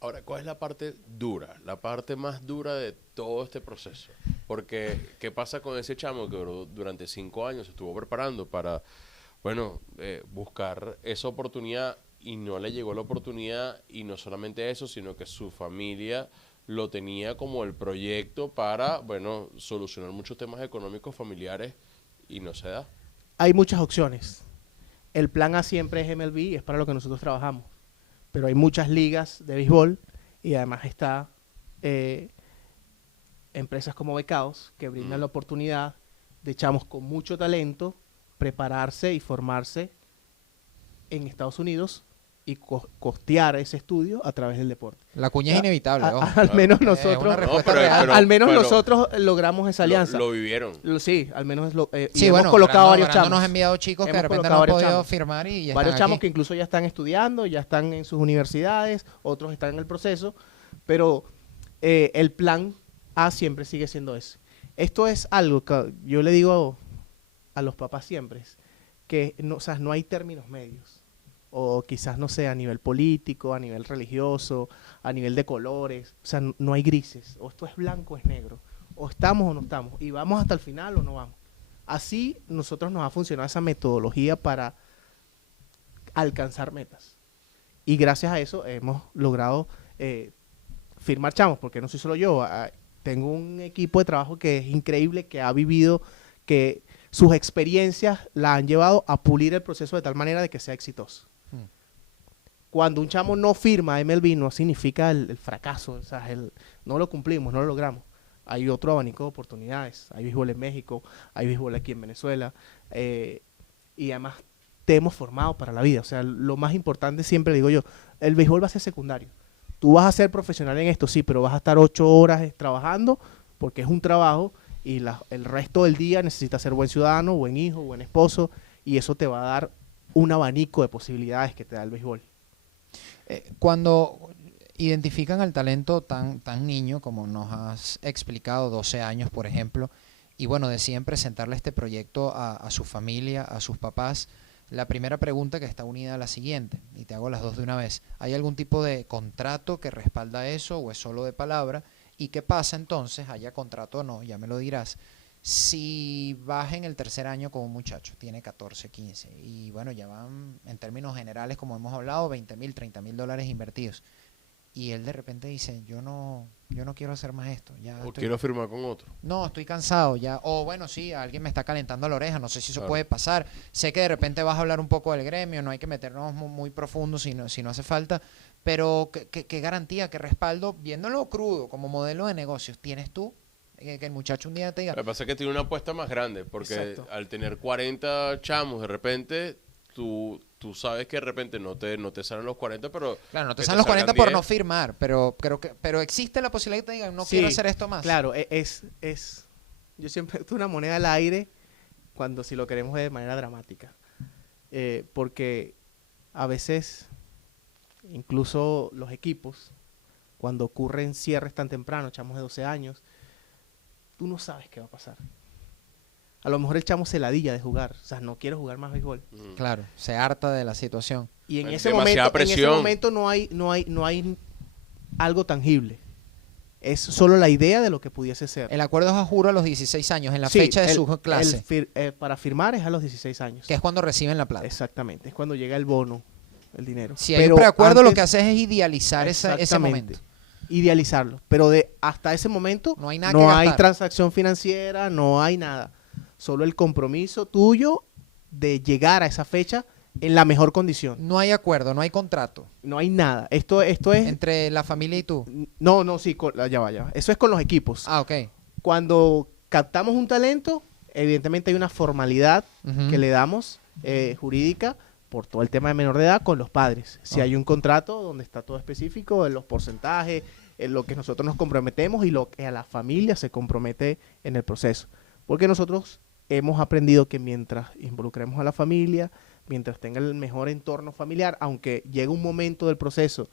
Ahora, ¿cuál es la parte dura? La parte más dura de todo este proceso. Porque, ¿qué pasa con ese chamo que durante 5 años se estuvo preparando para, bueno, buscar esa oportunidad y no le llegó la oportunidad? Y no solamente eso, sino que su familia lo tenía como el proyecto para, bueno, solucionar muchos temas económicos familiares y no se da. Hay muchas opciones. El plan A siempre es MLB y es para lo que nosotros trabajamos. Pero hay muchas ligas de béisbol y además está empresas como Becados que brindan la oportunidad de chamos con mucho talento prepararse y formarse en Estados Unidos y costear ese estudio a través del deporte. La cuña es inevitable. ojo. Al menos Es una nosotros, respuesta real. al menos nosotros logramos esa alianza. Lo vivieron. Sí, al menos y Sí, hemos bueno, colocado Brando varios chamos. nos ha enviado chicos que de Hemos repente colocado no han varios podido chamos. firmar y ya Varios están chamos aquí. que incluso ya están estudiando, ya están en sus universidades, otros están en el proceso, pero el plan A siempre sigue siendo ese. Esto es algo que yo le digo a los papás siempre, es que no, o sea, no hay términos medios. O quizás, no sé, a nivel político, a nivel religioso, a nivel de colores. O sea, no hay grises. O esto es blanco o es negro. O estamos o no estamos. Y vamos hasta el final o no vamos. Así nosotros nos ha funcionado esa metodología para alcanzar metas. Y gracias a eso hemos logrado firmar chamos, porque no soy solo yo. Tengo un equipo de trabajo que es increíble, que ha vivido, que sus experiencias la han llevado a pulir el proceso de tal manera de que sea exitoso. Cuando un chamo no firma MLB no significa el fracaso, o sea, no lo cumplimos, no lo logramos. Hay otro abanico de oportunidades, hay béisbol en México, hay béisbol aquí en Venezuela, y además te hemos formado para la vida. O sea, lo más importante siempre digo yo, el béisbol va a ser secundario. Tú vas a ser profesional en esto, sí, pero vas a estar 8 horas trabajando porque es un trabajo y el resto del día necesitas ser buen ciudadano, buen hijo, buen esposo, y eso te va a dar un abanico de posibilidades que te da el béisbol. Cuando identifican al talento tan niño, como nos has explicado, 12 años, por ejemplo, y bueno, deciden presentarle este proyecto a su familia, a sus papás, la primera pregunta que está unida a la siguiente, y te hago las dos de una vez. ¿Hay algún tipo de contrato que respalda eso o es solo de palabra? ¿Y qué pasa entonces, haya contrato o no, ya me lo dirás, si vas en el tercer año con un muchacho, tiene 14, 15, y bueno, ya van en términos generales, como hemos hablado, 20,000, 30,000 dólares invertidos, y él de repente dice, yo no quiero hacer más esto, O quiero firmar con otro. no, estoy cansado ya, o bueno, sí, alguien me está calentando la oreja, no sé si eso Claro. puede pasar, sé que de repente vas a hablar un poco del gremio, no hay que meternos muy profundo si no hace falta, pero ¿qué garantía, qué respaldo, viéndolo crudo como modelo de negocios, tienes tú? Que el muchacho un día te diga, Lo que pasa es que tiene una apuesta más grande, porque Exacto. al tener 40 chamos, de repente, tú sabes que de repente no te salen los 40, pero... claro, no te que salen los 40 salgan por 10. no firmar, pero existe la posibilidad que te digan, no Sí, quiero hacer esto más. Claro, yo siempre esto es una moneda al aire cuando si lo queremos de manera dramática. Porque a veces, incluso los equipos, cuando ocurren cierres tan temprano, chamos de 12 años, tú no sabes qué va a pasar. A lo mejor el chamo se ladilla de jugar, o sea, no quiere jugar más béisbol. Claro, se harta de la situación. Y en Hay ese demasiada presión. momento no hay algo tangible. Es solo la idea de lo que pudiese ser. El acuerdo es a juro a los 16 años, en la Sí, fecha de su clase, para firmar es a los 16 años. que es cuando reciben la plata. Exactamente, es cuando llega el bono, el dinero. Si hay Pero un preacuerdo, lo antes- que haces es idealizar ese Exactamente. momento. Idealizarlo, pero hasta ese momento No hay nada no que hay gastar. transacción financiera, no hay nada. Solo el compromiso tuyo de llegar a esa fecha en la mejor condición. No hay acuerdo, no hay contrato No hay nada. Esto es... entre la familia y tú. No, sí, ya va. Eso es con los equipos. Ah, ok. Cuando captamos un talento, evidentemente hay una formalidad Ujú. que le damos jurídica por todo el tema de menor de edad con los padres. Si Ah. hay un contrato donde está todo específico, en los porcentajes, en lo que nosotros nos comprometemos y lo que a la familia se compromete en el proceso. Porque nosotros hemos aprendido que mientras involucremos a la familia, mientras tenga el mejor entorno familiar, aunque llegue un momento del proceso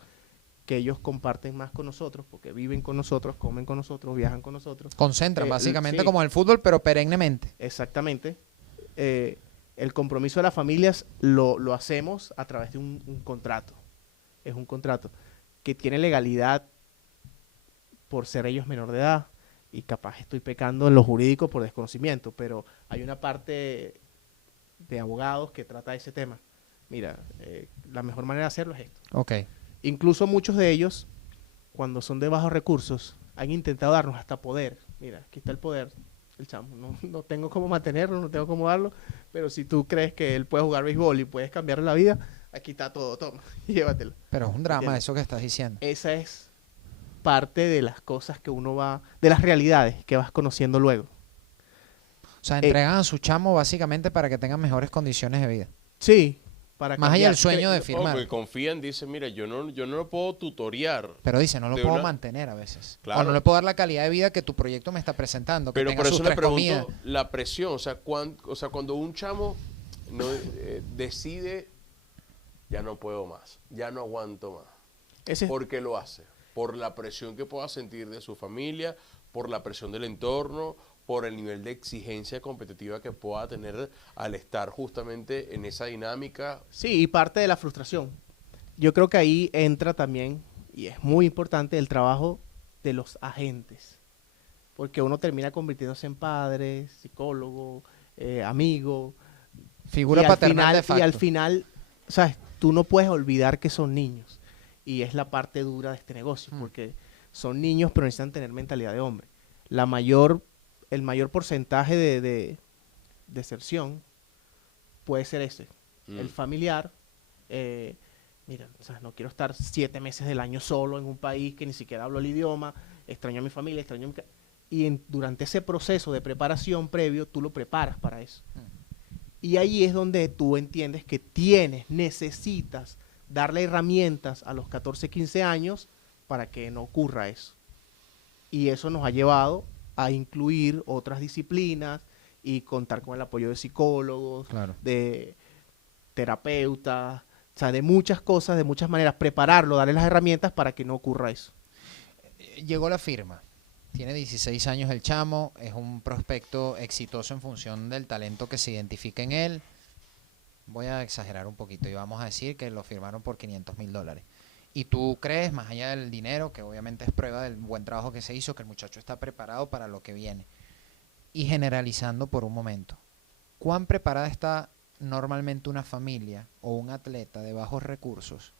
que ellos comparten más con nosotros, porque viven con nosotros, comen con nosotros, viajan con nosotros. Concentran, básicamente sí. como el fútbol, pero perennemente. Exactamente. El compromiso de las familias lo hacemos a través de un contrato. Es un contrato que tiene legalidad por ser ellos menor de edad. Y capaz estoy pecando en lo jurídico por desconocimiento, pero hay una parte de abogados que trata ese tema. Mira, la mejor manera de hacerlo es esto. Ok. Incluso muchos de ellos, cuando son de bajos recursos, han intentado darnos hasta poder. Mira, aquí está el poder. el chamo. No tengo cómo mantenerlo, no tengo cómo darlo, pero si tú crees que él puede jugar béisbol y puedes cambiarle la vida, aquí está todo, toma, llévatelo. Pero es un drama ¿Entiendes? eso que estás diciendo. Esa es parte de las cosas que uno va, de las realidades que vas conociendo luego. O sea, entregan a su chamo básicamente para que tengan mejores condiciones de vida. Sí, para Más allá cambiar. del sueño de O firmar. que confían, dicen, mira, yo no lo puedo tutorear. Pero dice, no lo de puedo una- mantener a veces. Claro. O no le puedo dar la calidad de vida que tu proyecto me está presentando. Que Pero tenga por sus eso le 3 comidas. pregunto la presión, o sea, cuando un chamo no decide, ya no puedo más, ya no aguanto más. Ese es- ¿Por qué lo hace? Por la presión que pueda sentir de su familia, por la presión del entorno, por el nivel de exigencia competitiva que pueda tener al estar justamente en esa dinámica. Sí, y parte de la frustración. Yo creo que ahí entra también, y es muy importante, el trabajo de los agentes. Porque uno termina convirtiéndose en padre, psicólogo, amigo. Figura y al paternal final, de facto. Y al final, ¿sabes? Tú no puedes olvidar que son niños. Y es la parte dura de este negocio, porque son niños, pero necesitan tener mentalidad de hombre. El mayor porcentaje de deserción puede ser ese. El familiar, mira, o sea, no quiero estar 7 meses del año solo en un país que ni siquiera hablo el idioma, extraño a mi familia, extraño a mi... Y durante ese proceso de preparación previo, tú lo preparas para eso. Y ahí es donde tú entiendes que necesitas darle herramientas a los 14, 15 años para que no ocurra eso. Y eso nos ha llevado a incluir otras disciplinas y contar con el apoyo de psicólogos, Claro. de terapeutas, o sea, de muchas cosas, de muchas maneras, prepararlo, darle las herramientas para que no ocurra eso. Llegó la firma. Tiene 16 años el chamo, es un prospecto exitoso en función del talento que se identifica en él. Voy a exagerar un poquito y vamos a decir que lo firmaron por $500,000. Y tú crees, más allá del dinero, que obviamente es prueba del buen trabajo que se hizo, que el muchacho está preparado para lo que viene. Y generalizando por un momento, ¿cuán preparada está normalmente una familia o un atleta de bajos recursos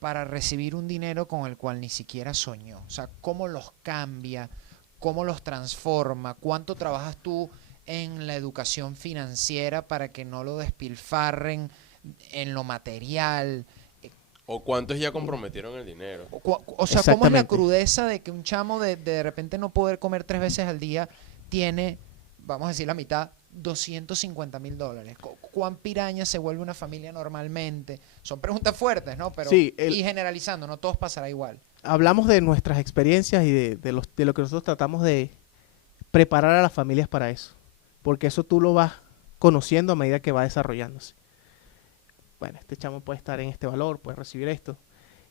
para recibir un dinero con el cual ni siquiera soñó? O sea, ¿cómo los cambia? ¿Cómo los transforma? ¿Cuánto trabajas tú en la educación financiera para que no lo despilfarren en lo material? ¿O cuántos ya comprometieron el dinero? O sea, ¿cómo es la Exactamente. crudeza de que un chamo de repente no poder comer 3 veces al día tiene, vamos a decir la mitad, $250,000? ¿Cuán piraña se vuelve una familia normalmente? Son preguntas fuertes, ¿no? Pero, Sí, y generalizando, no todos pasará igual. Hablamos de nuestras experiencias y de lo que nosotros tratamos de preparar a las familias para eso, porque eso tú lo vas conociendo a medida que va desarrollándose. Bueno, este chamo puede estar en este valor, puede recibir esto.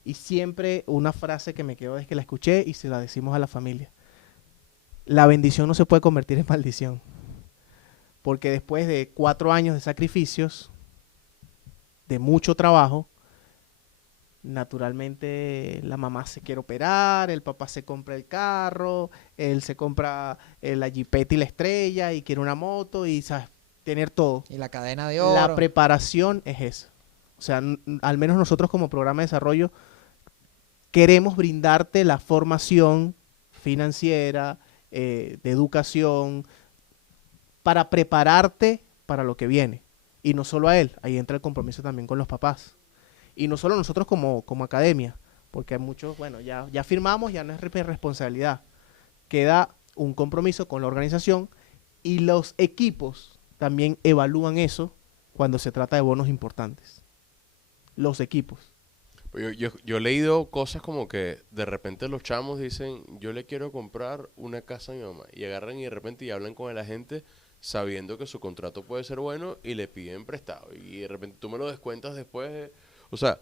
Y siempre una frase que me quedó desde que la escuché y se la decimos a la familia. La bendición no se puede convertir en maldición. Porque después de 4 años de sacrificios, de mucho trabajo, naturalmente la mamá se quiere operar, el papá se compra el carro, él se compra la jipeta y la estrella y quiere una moto y, ¿sabes? Tener todo. Y la cadena de oro. La preparación es esa. O sea, al menos nosotros como programa de desarrollo queremos brindarte la formación financiera, de educación, para prepararte para lo que viene. Y no solo a él, ahí entra el compromiso también con los papás. Y no solo nosotros como academia, porque hay muchos, bueno, ya firmamos, ya no es responsabilidad. Queda un compromiso con la organización y los equipos también evalúan eso cuando se trata de bonos importantes. Los equipos. Yo he leído cosas como que de repente los chamos dicen, yo le quiero comprar una casa a mi mamá. Y agarran y de repente y hablan con el agente sabiendo que su contrato puede ser bueno y le piden prestado. Y de repente tú me lo descuentas después. O sea,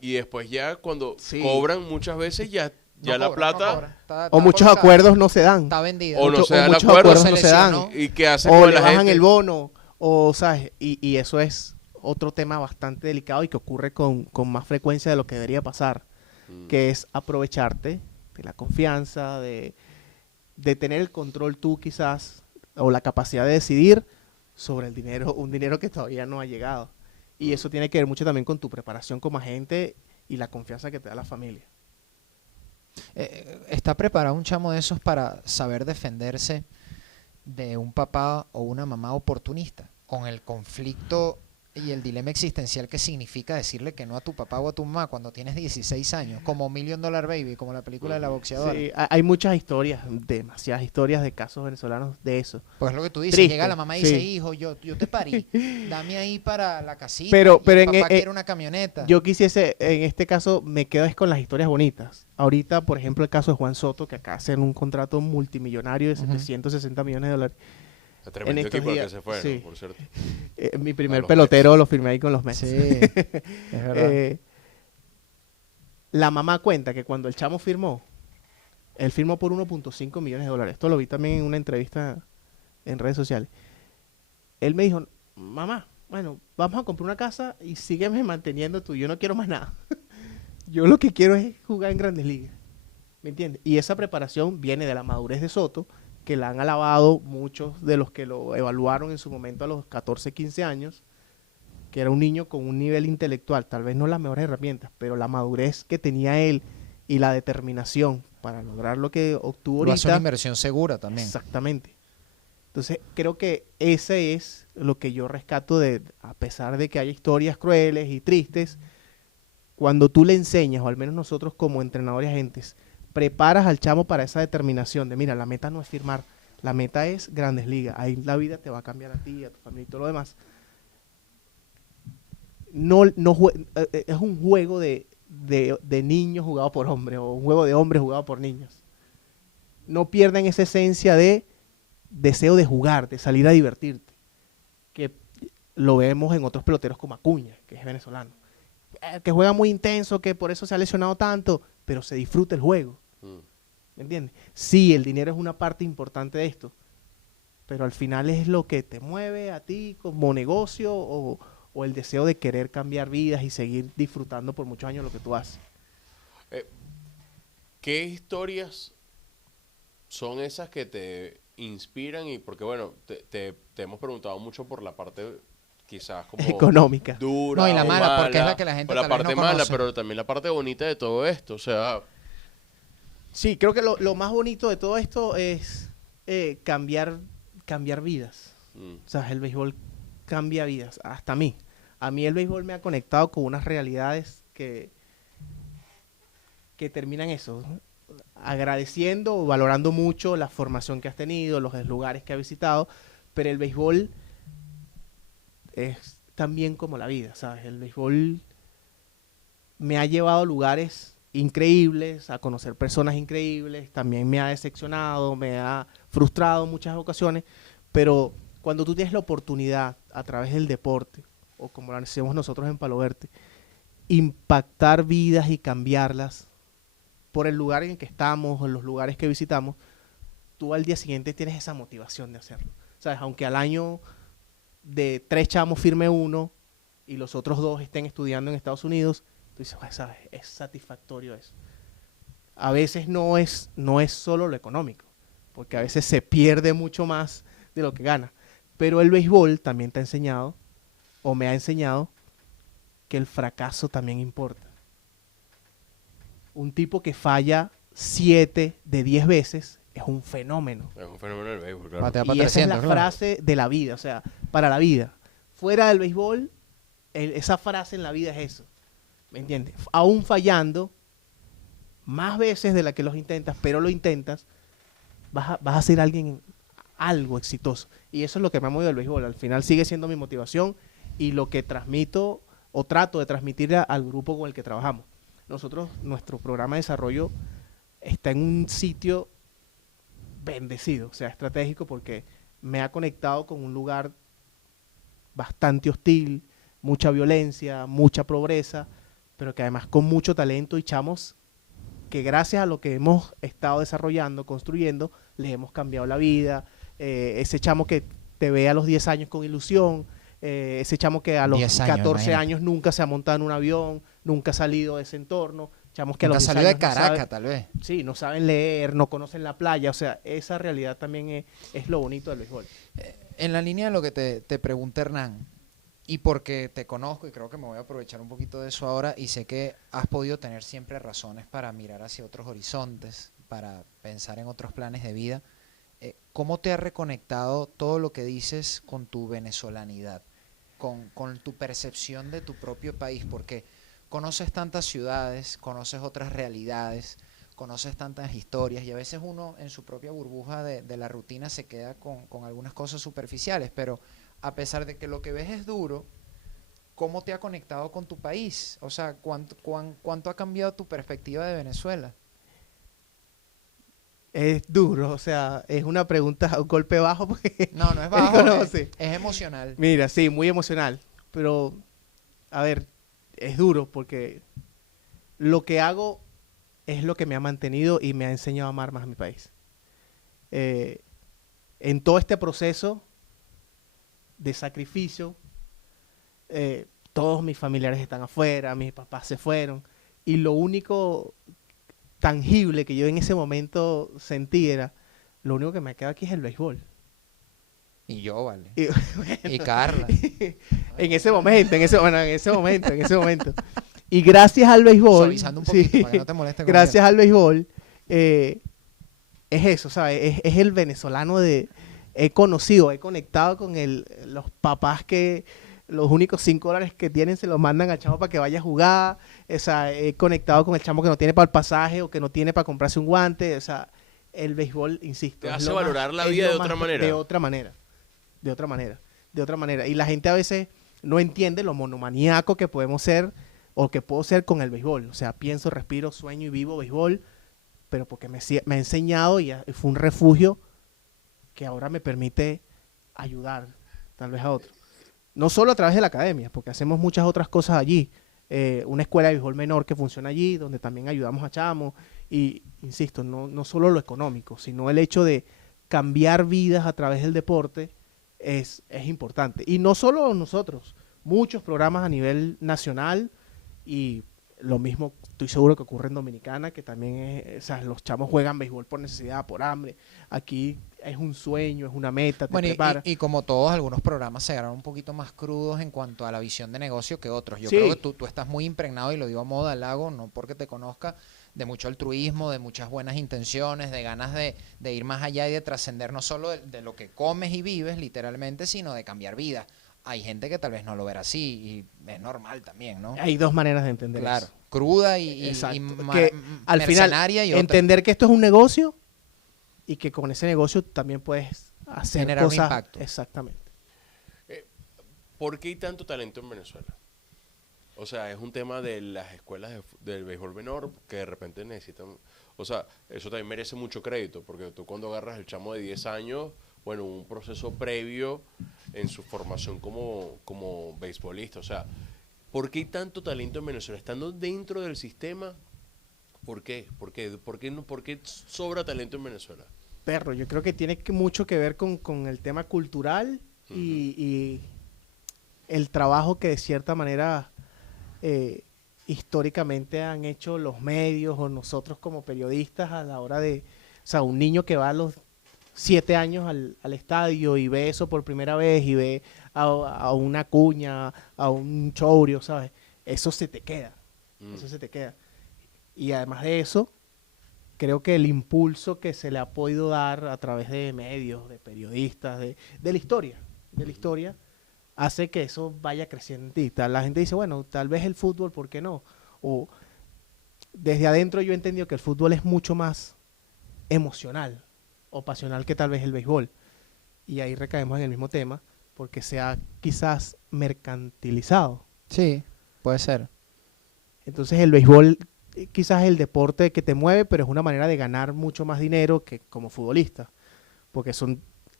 y después ya cuando Sí. cobran muchas veces ya No la cobra, plata... no cobra. Está O muchos colocada, acuerdos no se dan. Está vendida. O no se da el muchos acuerdo, acuerdos no se dan. lesionó. ¿Y qué hace O con le la bajan gente? el bono. O, ¿sabes? Y eso es otro tema bastante delicado y que ocurre con más frecuencia de lo que debería pasar. Que es aprovecharte de la confianza, de tener el control tú quizás, o la capacidad de decidir sobre el dinero, un dinero que todavía no ha llegado. Y eso tiene que ver mucho también con tu preparación como agente y la confianza que te da la familia. ¿Está preparado un chamo de esos para saber defenderse de un papá o una mamá oportunista, con el conflicto y el dilema existencial que significa decirle que no a tu papá o a tu mamá cuando tienes 16 años, como Million Dollar Baby, como la película de la boxeadora. Sí, hay muchas historias, demasiadas historias de casos venezolanos de eso. Pues lo que tú dices, Triste, llega la mamá y dice, sí. hijo, yo te parí, dame ahí para la casita, Pero y el en, papá quiere una camioneta. yo quisiese, en este caso, me quedo es con las historias bonitas. Ahorita, por ejemplo, el caso de Juan Soto, que acá hacen un contrato multimillonario de Ujú. 760 millones de dólares. Tremendo estos equipo al que días, se fue, sí. ¿no? Por cierto. Mi primer los pelotero lo firmé ahí con los Mets. Sí, es verdad. La mamá cuenta que cuando el chamo firmó, él firmó por 1.5 millones de dólares. Esto lo vi también en una entrevista en redes sociales. Él me dijo, mamá, bueno, vamos a comprar una casa y sígueme manteniendo tú. Yo no quiero más nada. Yo lo que quiero es jugar en Grandes Ligas. ¿Me entiendes? Y esa preparación viene de la madurez de Soto, que la han alabado muchos de los que lo evaluaron en su momento a los 14, 15 años, que era un niño con un nivel intelectual, tal vez no las mejores herramientas, pero la madurez que tenía él y la determinación para lograr lo que obtuvo Lo hace una ahorita. inversión segura también. Exactamente. Entonces, creo que ese es lo que yo rescato de, a pesar de que haya historias crueles y tristes, cuando tú le enseñas, o al menos nosotros como entrenadores agentes, preparas al chamo para esa determinación de, mira, la meta no es firmar, la meta es Grandes Ligas, ahí la vida te va a cambiar a ti, a tu familia y todo lo demás. Es un juego de niños jugado por hombres, o un juego de hombres jugado por niños. No pierdan esa esencia de deseo de jugar, de salir a divertirte, que lo vemos en otros peloteros como Acuña, que es venezolano, que juega muy intenso, que por eso se ha lesionado tanto, pero se disfruta el juego. ¿Me entiendes? Sí, el dinero es una parte importante de esto, pero al final es lo que te mueve a ti como negocio o el deseo de querer cambiar vidas y seguir disfrutando por muchos años lo que tú haces. ¿Qué historias son esas que te inspiran? Y porque, bueno, te hemos preguntado mucho por la parte quizás como Económica. dura No, y la o mala, porque es la que la gente o la tal vez parte no mala, conoce. pero también la parte bonita de todo esto. O sea, Sí, creo que lo más bonito de todo esto es cambiar vidas. O sea, el béisbol cambia vidas, hasta a mí. A mí el béisbol me ha conectado con unas realidades que terminan eso, agradeciendo o valorando mucho la formación que has tenido, los lugares que has visitado, pero el béisbol es también como la vida, ¿sabes? El béisbol me ha llevado a lugares increíbles, a conocer personas increíbles, también me ha decepcionado, me ha frustrado en muchas ocasiones, pero cuando tú tienes la oportunidad a través del deporte, o como lo hacemos nosotros en Palo Verde, impactar vidas y cambiarlas por el lugar en el que estamos, o en los lugares que visitamos, tú al día siguiente tienes esa motivación de hacerlo. ¿Sabes? Aunque al año de 3 chamos firme uno y los otros 2 estén estudiando en Estados Unidos, tú dices, ¿sabes? Es satisfactorio eso. A veces no es solo lo económico, porque a veces se pierde mucho más de lo que gana. Pero el béisbol también te ha enseñado, o me ha enseñado, que el fracaso también importa. Un tipo que falla 7 de 10 veces es un fenómeno. es un fenómeno del béisbol, claro. Batea para Y esa es 300, la claro. frase de la vida, o sea, para la vida. Fuera del béisbol, esa frase en la vida es eso. ¿Me entiendes? Aún fallando, más veces de la que los intentas, pero lo intentas, vas a ser algo exitoso. Y eso es lo que me ha movido el béisbol. Al final sigue siendo mi motivación y lo que transmito o trato de transmitir al grupo con el que trabajamos. Nosotros, nuestro programa de desarrollo está en un sitio bendecido, o sea, estratégico, porque me ha conectado con un lugar bastante hostil, mucha violencia, mucha pobreza, pero que además con mucho talento y chamos que gracias a lo que hemos estado desarrollando, construyendo, les hemos cambiado la vida. Ese chamo que te ve a los 10 años con ilusión, ese chamo que a los 10 años, 14 imagínate. años nunca se ha montado en un avión, nunca ha salido de ese entorno, chamos que a Nunca los 10 salió de años no Caracas, saben- tal vez. sí, no saben leer, no conocen la playa, o sea, esa realidad también es lo bonito del béisbol. En la línea de lo que te pregunta Hernán, y porque te conozco y creo que me voy a aprovechar un poquito de eso ahora, y sé que has podido tener siempre razones para mirar hacia otros horizontes, para pensar en otros planes de vida, ¿cómo te ha reconectado todo lo que dices con tu venezolanidad, con tu percepción de tu propio país? Porque conoces tantas ciudades, conoces otras realidades, conoces tantas historias y a veces uno en su propia burbuja de la rutina se queda con algunas cosas superficiales, pero a pesar de que lo que ves es duro, ¿cómo te ha conectado con tu país? O sea, ¿cuánto ha cambiado tu perspectiva de Venezuela? Es duro, o sea, es una pregunta, un golpe bajo porque No, no es él bajo, conoce. es emocional. Mira, sí, muy emocional, pero a ver, es duro porque lo que hago es lo que me ha mantenido y me ha enseñado a amar más a mi país. Eh, en todo este proceso de sacrificio, todos mis familiares están afuera, mis papás se fueron, y lo único tangible que yo en ese momento sentí era, lo único que me queda aquí es el béisbol. Y yo, vale. Y, bueno, Y Carla. en ese momento. Y gracias al béisbol, Suavizando un poquito para que no te moleste conmigo. gracias al béisbol, es eso, ¿sabes? Es el venezolano he conocido, he conectado con los papás que los únicos $5 que tienen se los mandan al chamo para que vaya a jugar. O sea, he conectado con el chamo que no tiene para el pasaje o que no tiene para comprarse un guante. O sea, el béisbol, insisto, Te es hace lo valorar la es vida lo de otra manera. De otra manera. De otra manera. Y la gente a veces no entiende lo monomaníaco que podemos ser o que puedo ser con el béisbol. O sea, pienso, respiro, sueño y vivo béisbol, pero porque me ha enseñado y fue un refugio que ahora me permite ayudar tal vez a otros. No solo a través de la academia, porque hacemos muchas otras cosas allí. Una escuela de béisbol menor que funciona allí, donde también ayudamos a chamos. Y, insisto, no solo lo económico, sino el hecho de cambiar vidas a través del deporte es importante. Y no solo nosotros, muchos programas a nivel nacional y lo mismo estoy seguro que ocurre en Dominicana, que también o sea, los chamos juegan béisbol por necesidad, por hambre. Aquí es un sueño, es una meta, te Bueno, prepara. y como todos, algunos programas se agarran un poquito más crudos en cuanto a la visión de negocio que otros. Yo Sí. creo que tú estás muy impregnado, y lo digo a modo de halago, no porque te conozca, de mucho altruismo, de muchas buenas intenciones, de ganas de ir más allá y de trascender no solo de lo que comes y vives, literalmente, sino de cambiar vidas. Hay gente que tal vez no lo verá así y es normal también, ¿no? Hay dos maneras de entender Claro, eso. cruda y Exacto. Que al final mercenaria y otra. entender que esto es un negocio y que con ese negocio también puedes hacer Generar un cosas. impacto. Exactamente. ¿Por qué hay tanto talento en Venezuela? O sea, es un tema de las escuelas del béisbol menor que de repente necesitan... O sea, eso también merece mucho crédito, porque tú cuando agarras el chamo de 10 años, bueno, un proceso previo en su formación como beisbolista. O sea, ¿por qué hay tanto talento en Venezuela? Estando dentro del sistema, ¿por qué? ¿Por qué sobra talento en Venezuela? Perro, yo creo que tiene mucho que ver con el tema cultural y el trabajo que de cierta manera históricamente han hecho los medios o nosotros como periodistas a la hora de, o sea, un niño que va a los 7 años al estadio y ve eso por primera vez y ve a una Cuña, a un Chourio, ¿sabes? Eso se te queda, eso se te queda. Y además de eso, creo que el impulso que se le ha podido dar a través de medios, de periodistas, de la historia, hace que eso vaya creciendo en ti. La gente dice, bueno, tal vez el fútbol, ¿por qué no? O desde adentro yo he entendido que el fútbol es mucho más emocional o pasional que tal vez el béisbol. Y ahí recaemos en el mismo tema, porque se ha quizás mercantilizado. Sí, puede ser. Entonces el béisbol quizás es el deporte que te mueve, pero es una manera de ganar mucho más dinero que como futbolista. Porque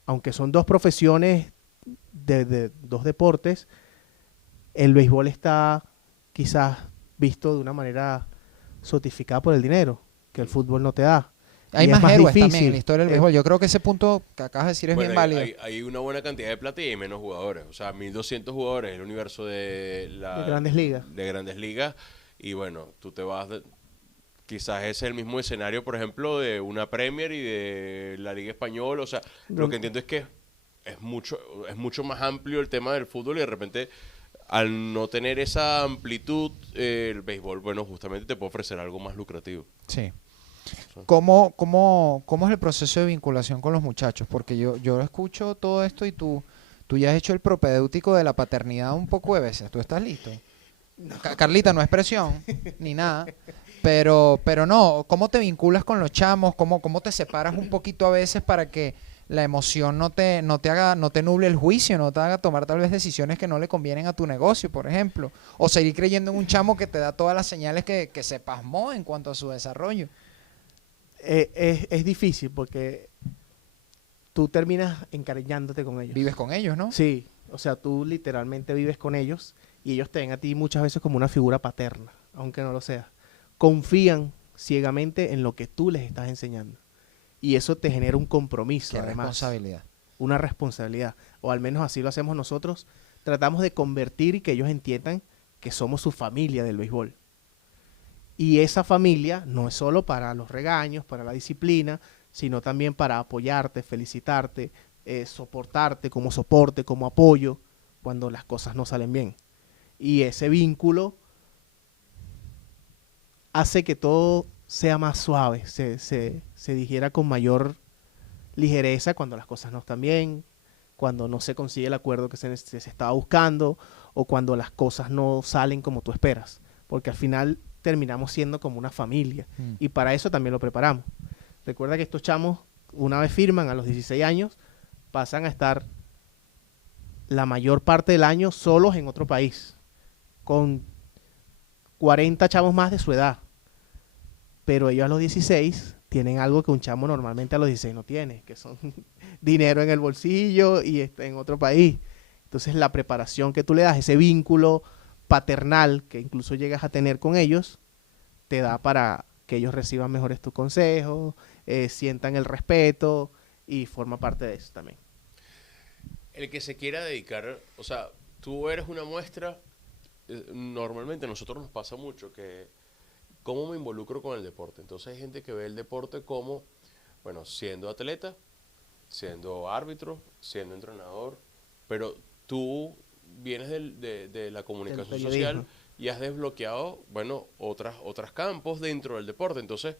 aunque son dos profesiones de dos deportes, el béisbol está quizás visto de una manera sotificada por el dinero, que el fútbol no te da. Hay Y más es más héroes difícil. también en la historia del béisbol. Yo creo que ese punto que acabas de decir es Bueno, bien válido. hay una buena cantidad de plata y hay menos jugadores. O sea, 1.200 jugadores en el universo de Grandes Ligas. De Grandes Ligas. Y bueno, tú te vas... quizás ese es el mismo escenario, por ejemplo, de una Premier y de la Liga Española. O sea, lo que entiendo es que es mucho más amplio el tema del fútbol y de repente, al no tener esa amplitud, el béisbol, bueno, justamente te puede ofrecer algo más lucrativo. Sí. ¿Cómo es el proceso de vinculación con los muchachos? Porque yo escucho todo esto y tú ya has hecho el propedéutico de la paternidad un poco de veces. ¿Tú estás listo? Carlita, no es presión, ni nada. Pero no, ¿cómo te vinculas con los chamos? ¿Cómo te separas un poquito a veces para que la emoción no te nuble el juicio, no te haga tomar tal vez decisiones que no le convienen a tu negocio, por ejemplo? O seguir creyendo en un chamo que te da todas las señales que se pasmó en cuanto a su desarrollo. Es difícil porque tú terminas encariñándote con ellos. Vives con ellos, ¿no? Sí, o sea, tú literalmente vives con ellos y ellos te ven a ti muchas veces como una figura paterna, aunque no lo sea. Confían ciegamente en lo que tú les estás enseñando y eso te genera un compromiso, Qué además, responsabilidad. una responsabilidad, o al menos así lo hacemos nosotros. Tratamos de convertir y que ellos entiendan que somos su familia del béisbol. Y esa familia no es solo para los regaños, para la disciplina, sino también para apoyarte, felicitarte, soportarte como soporte, como apoyo cuando las cosas no salen bien. Y ese vínculo hace que todo sea más suave, se digiera con mayor ligereza cuando las cosas no están bien, cuando no se consigue el acuerdo que se estaba buscando o cuando las cosas no salen como tú esperas. Porque al final terminamos siendo como una familia y para eso también lo preparamos. Recuerda que estos chamos, una vez firman a los 16 años, pasan a estar la mayor parte del año solos en otro país, con 40 chamos más de su edad. Pero ellos a los 16 tienen algo que un chamo normalmente a los 16 no tiene, que son dinero en el bolsillo y en otro país. Entonces la preparación que tú le das, ese vínculo paternal que incluso llegas a tener con ellos, te da para que ellos reciban mejores tus consejos, sientan el respeto y forma parte de eso también. El que se quiera dedicar, o sea, tú eres una muestra, normalmente a nosotros nos pasa mucho que cómo me involucro con el deporte. Entonces hay gente que ve el deporte como, bueno, siendo atleta, siendo árbitro, siendo entrenador, pero tú vienes de la comunicación social y has desbloqueado, bueno, otras campos dentro del deporte. Entonces,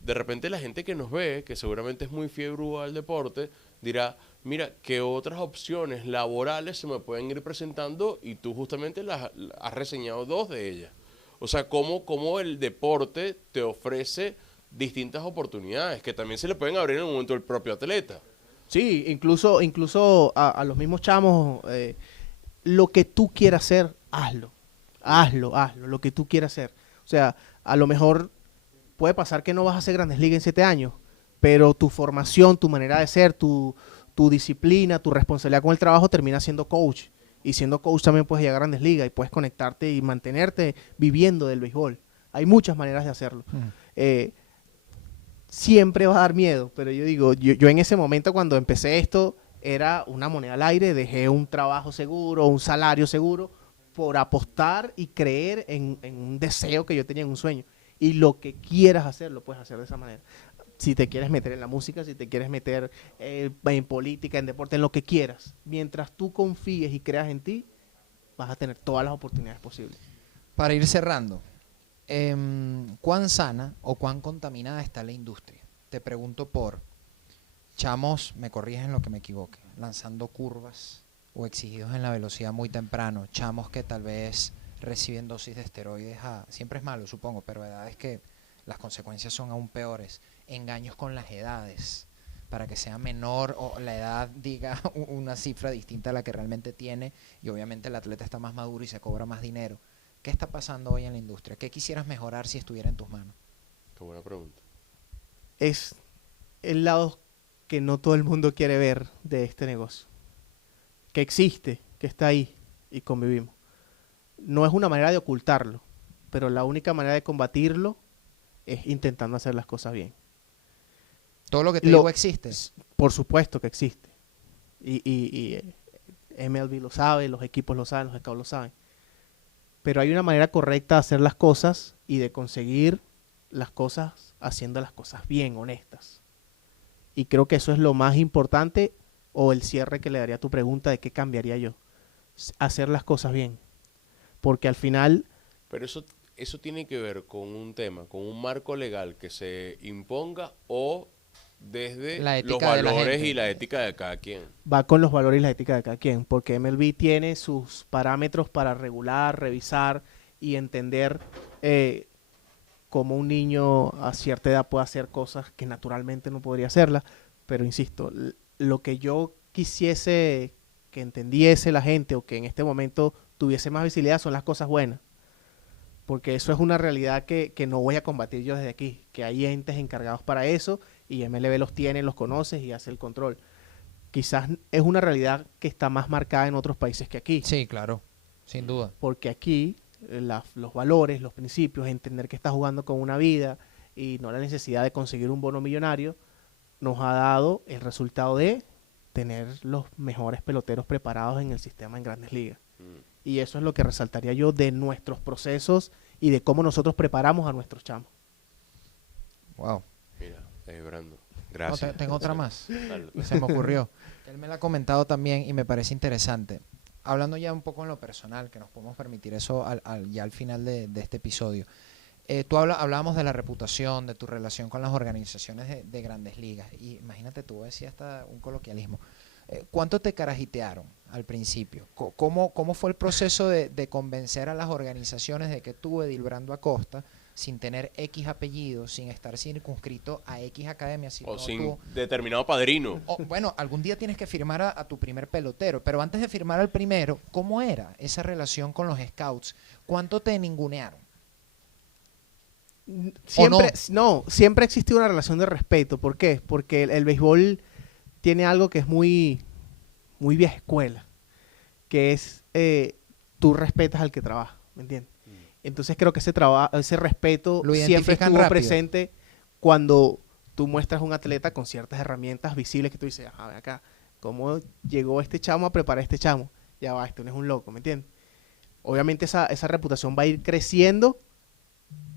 de repente la gente que nos ve, que seguramente es muy fiebre al deporte, dirá, mira, ¿qué otras opciones laborales se me pueden ir presentando? Y tú justamente las has reseñado dos de ellas. O sea, cómo el deporte te ofrece distintas oportunidades que también se le pueden abrir en un momento al propio atleta. Sí, incluso a los mismos chamos, lo que tú quieras hacer, hazlo, lo que tú quieras hacer. O sea, a lo mejor puede pasar que no vas a hacer Grandes Ligas en 7 años, pero tu formación, tu manera de ser, tu disciplina, tu responsabilidad con el trabajo termina siendo coach. Y siendo coach también puedes llegar a Grandes Ligas y puedes conectarte y mantenerte viviendo del béisbol. Hay muchas maneras de hacerlo. Siempre va a dar miedo, pero yo digo, yo en ese momento cuando empecé esto, era una moneda al aire, dejé un trabajo seguro, un salario seguro, por apostar y creer en un deseo que yo tenía, en un sueño. Y lo que quieras hacer, lo puedes hacer de esa manera. Si te quieres meter en la música, si te quieres meter en política, en deporte, en lo que quieras. Mientras tú confíes y creas en ti, vas a tener todas las oportunidades posibles. Para ir cerrando, ¿cuán sana o cuán contaminada está la industria? Te pregunto por chamos, me corrigen lo que me equivoque, lanzando curvas o exigidos en la velocidad muy temprano, chamos que tal vez reciben dosis de esteroides siempre es malo, supongo, pero la verdad es que las consecuencias son aún peores. Engaños con las edades, para que sea menor o la edad diga una cifra distinta a la que realmente tiene, y obviamente el atleta está más maduro y se cobra más dinero. ¿Qué está pasando hoy en la industria? ¿Qué quisieras mejorar si estuviera en tus manos? Qué buena pregunta. Es el lado que no todo el mundo quiere ver de este negocio. Que existe, que está ahí y convivimos. No es una manera de ocultarlo, pero la única manera de combatirlo es intentando hacer las cosas bien. ¿Todo lo que te digo existe? Por supuesto que existe. Y MLB lo sabe, los equipos lo saben, los scouts lo saben. Pero hay una manera correcta de hacer las cosas y de conseguir las cosas haciendo las cosas bien, honestas. Y creo que eso es lo más importante, o el cierre que le daría a tu pregunta de qué cambiaría yo. Hacer las cosas bien. Porque al final... Pero eso eso tiene que ver con un tema, con un marco legal que se imponga o desde La los ética de la valores gente. y la ética de cada quien. Va con los valores y la ética de cada quien, porque MLB tiene sus parámetros para regular, revisar y entender cómo un niño a cierta edad puede hacer cosas que naturalmente no podría hacerlas. Pero insisto, lo que yo quisiese que entendiese la gente o que en este momento tuviese más visibilidad son las cosas buenas. Porque eso es una realidad que no voy a combatir yo desde aquí, que hay entes encargados para eso y MLB los tiene, los conoce y hace el control. Quizás es una realidad que está más marcada en otros países que aquí, Sí, claro, sin duda. porque aquí los valores, los principios, entender que estás jugando con una vida y no la necesidad de conseguir un bono millonario, nos ha dado el resultado de tener los mejores peloteros preparados en el sistema en Grandes Ligas. Y eso es lo que resaltaría yo de nuestros procesos y de cómo nosotros preparamos a nuestros chamos. Wow. Mira, Brando, No, gracias. tengo otra más. Dale. Se me ocurrió. Él me la ha comentado también y me parece interesante. Hablando ya un poco en lo personal, que nos podemos permitir eso ya al final de este episodio. Hablábamos de la reputación, de tu relación con las organizaciones de Grandes Ligas. Y imagínate, tú decías hasta un coloquialismo. ¿Cuánto te carajitearon al principio? ¿Cómo fue el proceso de convencer a las organizaciones de que tú, Edilbrando Acosta, sin tener X apellido, sin estar circunscrito a X academia, sino O sin tú, determinado padrino. bueno, algún día tienes que firmar a tu primer pelotero, pero antes de firmar al primero, ¿cómo era esa relación con los scouts? ¿Cuánto te ningunearon? Siempre, no, siempre ha existido una relación de respeto. ¿Por qué? Porque el béisbol tiene algo que es muy, muy vieja escuela, que es tú respetas al que trabaja, ¿me entiendes? Entonces creo que ese respeto Lo siempre identifican estuvo rápido. presente cuando tú muestras a un atleta con ciertas herramientas visibles que tú dices, ven acá, ¿cómo llegó este chamo a preparar a este chamo? Ya va, este no es un loco, ¿me entiendes? Obviamente esa reputación va a ir creciendo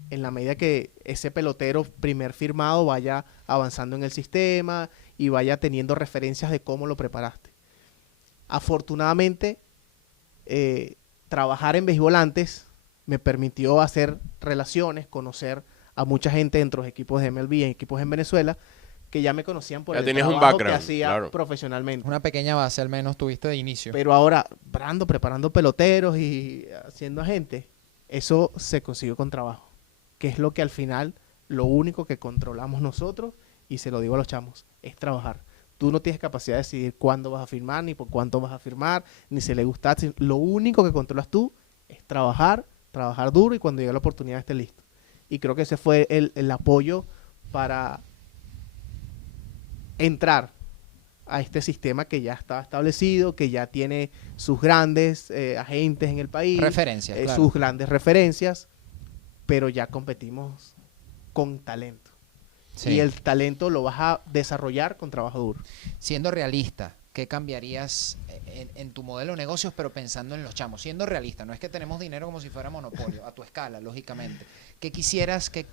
en la medida que ese pelotero primer firmado vaya avanzando en el sistema y vaya teniendo referencias de cómo lo preparaste. Afortunadamente, trabajar en béisbol antes me permitió hacer relaciones, conocer a mucha gente dentro de equipos de MLB y equipos en Venezuela que ya me conocían por Ya el tenías un trabajo que background, hacía claro. profesionalmente. Una pequeña base al menos tuviste de inicio. Pero ahora, Brando, preparando peloteros y haciendo agentes, eso se consiguió con trabajo, que es lo que al final, lo único que controlamos nosotros, y se lo digo a los chamos, es trabajar. Tú no tienes capacidad de decidir cuándo vas a firmar, ni por cuánto vas a firmar, ni si le gusta. Lo único que controlas tú es trabajar duro y cuando llegue la oportunidad esté listo. Y creo que ese fue el apoyo para entrar a este sistema que ya estaba establecido, que ya tiene sus grandes agentes en el país, Referencias, claro. sus grandes referencias, pero ya competimos con talento. Sí. Y el talento lo vas a desarrollar con trabajo duro. Siendo realista, ¿qué cambiarías en tu modelo de negocios, pero pensando en los chamos? Siendo realista, no es que tenemos dinero como si fuera monopolio, a tu escala, lógicamente. ¿Qué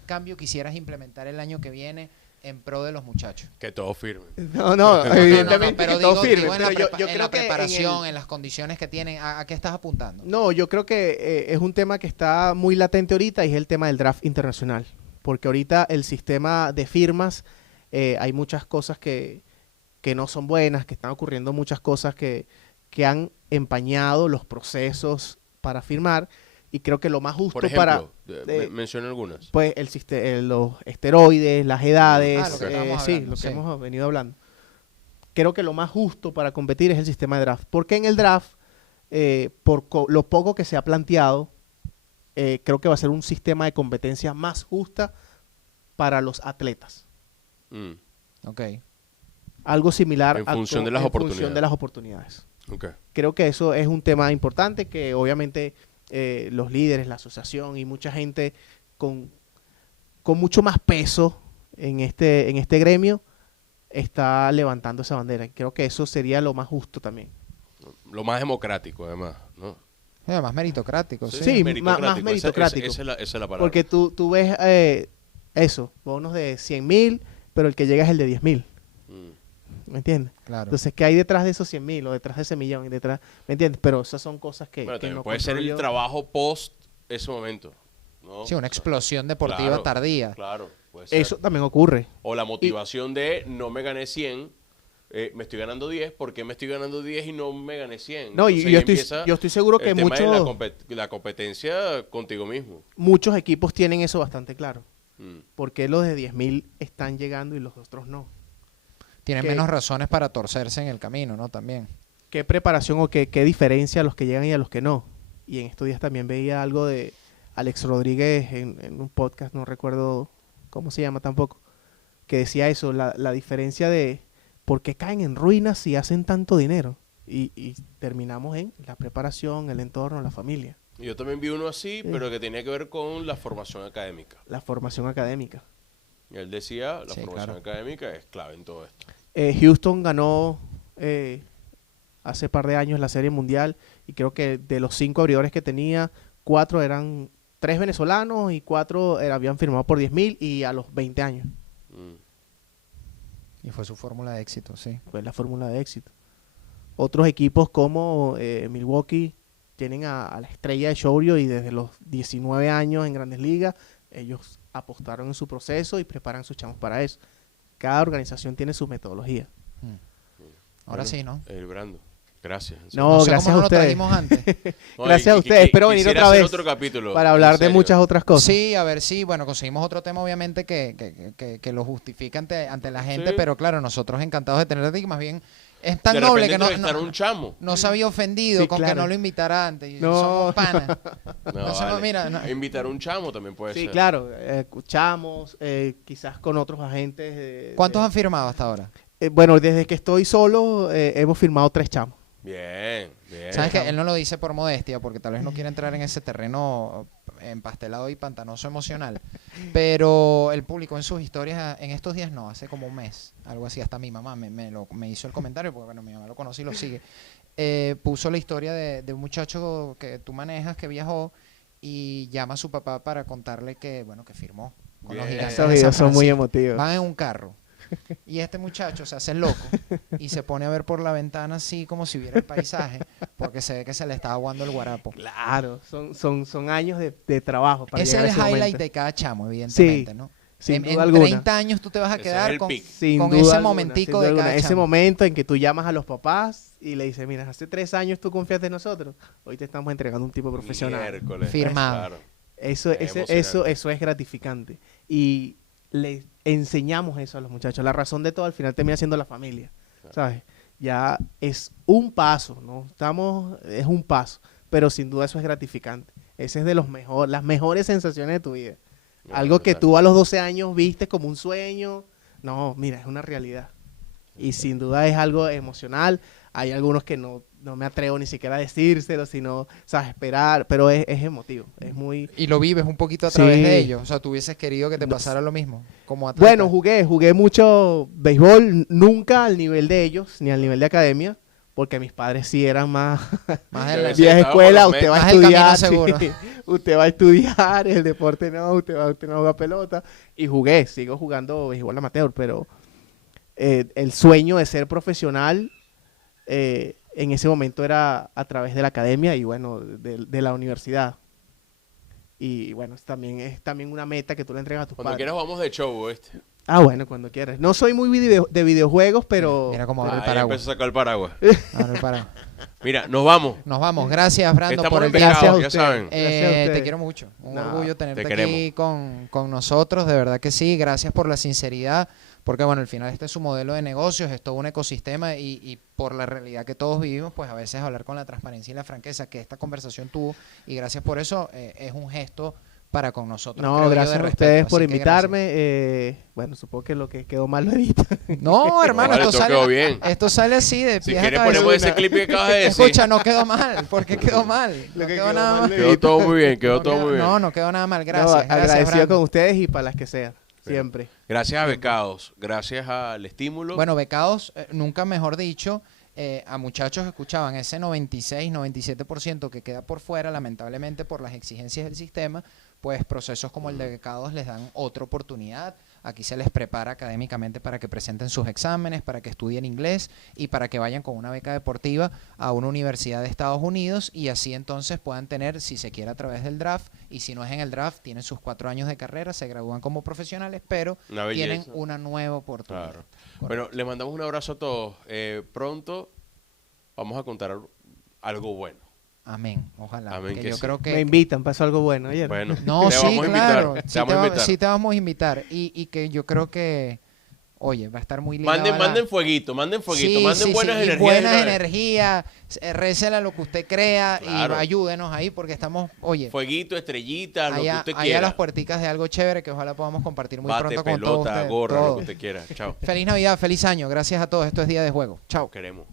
cambio quisieras implementar el año que viene en pro de los muchachos? Que todos firmen. No, evidentemente pero que todo firme, digo en la, pero yo en creo la que preparación, en las condiciones que tienen, ¿a qué estás apuntando? No, yo creo que es un tema que está muy latente ahorita y es el tema del draft internacional. Porque ahorita el sistema de firmas, hay muchas cosas que no son buenas, que están ocurriendo muchas cosas que han empañado los procesos para firmar. Y creo que lo más justo Por ejemplo, para... menciona algunas. Pues los esteroides, las edades, lo que estábamos sí, hablando, lo que sí. hemos venido hablando. Creo que lo más justo para competir es el sistema de draft. Porque en el draft, lo poco que se ha planteado, creo que va a ser un sistema de competencia más justa para los atletas. Mm, Ok. Algo similar En función de las oportunidades. ok. Creo que eso es un tema importante que obviamente los líderes, la asociación y mucha gente con mucho más peso en este gremio está levantando esa bandera. Creo que eso sería lo más justo también. Lo más democrático, además, ¿no? Más meritocrático, sí. Sí, meritocrático. más meritocrático. Esa es la palabra. Porque tú ves eso, bonos de 100,000, pero el que llega es el de 10,000. Mm. ¿Me entiendes? Claro. Entonces, ¿qué hay detrás de esos 100,000 o detrás de ese millón? ¿Me entiendes? Pero esas son cosas que Bueno, que también no puede ser controlo el yo. trabajo post ese momento. ¿no? Sí, una explosión deportiva Claro, tardía. Claro, puede ser. Eso también ocurre. O la motivación de no me gané 100, me estoy ganando 10, ¿por qué me estoy ganando 10 y no me gané 100? No, y Entonces yo ahí estoy, empieza yo estoy seguro que el tema de muchos, la competencia contigo mismo. muchos equipos tienen eso bastante claro. Mm. ¿Por qué los de 10.000 están llegando y los otros no? Tienen ¿Qué? menos razones para torcerse en el camino, ¿no? También. ¿Qué preparación o qué diferencia a los que llegan y a los que no? Y en estos días también veía algo de Alex Rodríguez en un podcast, no recuerdo cómo se llama tampoco, que decía eso, la diferencia de por qué caen en ruinas si hacen tanto dinero. Y terminamos en la preparación, el entorno, la familia, Yo también vi uno así, Sí. pero que tenía que ver con la formación académica. la formación académica. Y él decía, la Sí, formación claro. académica es clave en todo esto. Houston ganó hace par de años la Serie Mundial y creo que de los 5 abridores que tenía, 4 eran 3 venezolanos y 4 habían firmado por 10.000 y a los 20 años. Y fue su fórmula de éxito, sí. Fue la fórmula de éxito. Otros equipos como Milwaukee tienen a la estrella de Shorio y desde los 19 años en Grandes Ligas ellos apostaron en su proceso y preparan sus chamos para eso. Cada organización tiene su metodología. Ahora Bueno, sí, ¿no? El Brando. Gracias. No, sé gracias cómo a no lo ustedes. trajimos antes. No, Gracias a ustedes. Espero venir quisiera otra hacer vez otro capítulo, para en hablar de serio. muchas otras cosas. Sí, a ver si, bueno, conseguimos otro tema obviamente que lo justifica ante la gente, Sí. pero claro, nosotros encantados de tenerte y más bien es tan De noble repente que no, entrevistar a un chamo. no se había ofendido Sí, con que claro. no lo invitara antes. Y No. somos panas. No, No se me vale. mira, no. Invitar a un chamo también puede Sí, ser. claro. Escuchamos, quizás con otros agentes. ¿Cuántos han firmado hasta ahora? Bueno, desde que estoy solo hemos firmado 3 chamos. Bien, bien. Sabes que él no lo dice por modestia, porque tal vez no quiere entrar en ese terreno empastelado y pantanoso emocional. Pero él publicó en sus historias, en estos días no, hace como un mes, algo así, hasta mi mamá me hizo el comentario, porque bueno, mi mamá lo conoce y lo sigue. Puso la historia de un muchacho que tú manejas que viajó y llama a su papá para contarle que, bueno, que firmó con los Bien. Gigantes Esos de San videos son muy Francisco. emotivos. Van en un carro. Y este muchacho se hace el loco y se pone a ver por la ventana así como si viera el paisaje, porque se ve que se le está aguando el guarapo. Claro, son años de trabajo. Para Ese es llegar el a ese highlight momento. de cada chamo, evidentemente, Sí, ¿no? Sin En duda alguna. 30 años tú te vas a Ese quedar es el con, pic. Sin con duda ese alguna, momentico sin de duda cada alguna. Ese chamo. momento en que tú llamas a los papás y le dices, mira, hace 3 años tú confiaste en nosotros, hoy te estamos entregando un tipo profesional. Miércoles. Firmado. Claro. Eso, Es eso emocionante. es gratificante. Y le enseñamos eso a los muchachos. La razón de todo al final termina siendo la familia, ¿sabes? Ya es un paso, ¿no? Es un paso, pero sin duda eso es gratificante. Ese es de las mejores sensaciones de tu vida. No, Algo que exacto. tú a los 12 años viste como un sueño. No, mira, es una realidad. Y sin duda es algo emocional. Hay algunos que no me atrevo ni siquiera a decírselo, sino, sabes, esperar, pero es emotivo, es muy... Y lo vives un poquito a través Sí. de ellos. O sea, tú hubieses querido que te pasara lo mismo como atleta. Bueno, jugué mucho béisbol, nunca al nivel de ellos, ni al nivel de academia, porque mis padres sí eran más más Debe de la- ser. vieja estaba escuela, por los usted va a Más el camino estudiar, seguro. sí, usted va a estudiar, el deporte no, usted no juega pelota, y sigo jugando béisbol amateur, pero el sueño de ser profesional en ese momento era a través de la academia y bueno, de la universidad. Y bueno, es también una meta que tú le entregas a tus Cuando padres. quieras vamos de show, ¿viste? Ah, bueno, cuando quieras. No soy muy de videojuegos, pero... Mira cómo abre el Ahí paraguas. empezó a sacar el paraguas. Abre el paraguas. Mira, nos vamos. Nos vamos. Gracias, Brando, Estamos por el en viaje. Gracias a pescado, ya ustedes. saben. Gracias a Te ustedes. quiero mucho. Un No, orgullo tenerte te aquí con nosotros, de verdad que sí. Gracias por la sinceridad, porque bueno, al final este es su modelo de negocios, es todo un ecosistema y por la realidad que todos vivimos, pues a veces hablar con la transparencia y la franqueza que esta conversación tuvo, y gracias por eso, es un gesto para con nosotros. No, creo yo, de gracias a respeto. ustedes por Así que invitarme. Bueno, supongo que lo que quedó mal lo edita. gracias. No, hermano, vale, esto todo sale, quedó bien. esto sale así de Si pies a quieres cabeza. ponemos ese clip que acabas de decir. Escucha, no quedó mal. ¿Por qué quedó mal? Lo No que quedó quedó nada mal mal. lo Quedó todo muy bien, quedó todo muy bien. No, no quedó nada mal. Gracias. No, gracias, agradecido Brando. con ustedes y para las que sean. Siempre. Gracias a Becados, gracias al estímulo. Bueno, becados, nunca mejor dicho, a muchachos que escuchaban ese 96, 97% que queda por fuera, lamentablemente por las exigencias del sistema, pues procesos como el de becados les dan otra oportunidad Aquí se les prepara académicamente para que presenten sus exámenes, para que estudien inglés y para que vayan con una beca deportiva a una universidad de Estados Unidos y así entonces puedan tener, si se quiere a través del draft, y si no es en el draft, tienen sus 4 años de carrera, se gradúan como profesionales, pero tienen una nueva oportunidad. Claro. Bueno, les mandamos un abrazo a todos. Pronto vamos a contar algo bueno. Amén, ojalá. Amén porque que yo sí. creo que Me invitan, pasó algo bueno ayer. Bueno, no, te sí, vamos a invitar. claro. Te vamos a invitar. Sí te vamos a invitar. Y que yo creo que, oye, va a estar muy ligado a la- Manden fueguito, manden Sí, buenas sí, energías. y de buenas una vez. energías, récela lo que usted crea Claro. y ayúdenos ahí porque estamos, oye, Fueguito, estrellita, lo que allá, usted allá quiera. las puerticas de algo chévere que ojalá podamos compartir muy Bate, pronto con todos pelota, ustedes. gorra, todo. lo que usted quiera. Chao. Feliz Navidad, feliz año. Gracias a todos. Esto es Día de Juego. Chao. Queremos.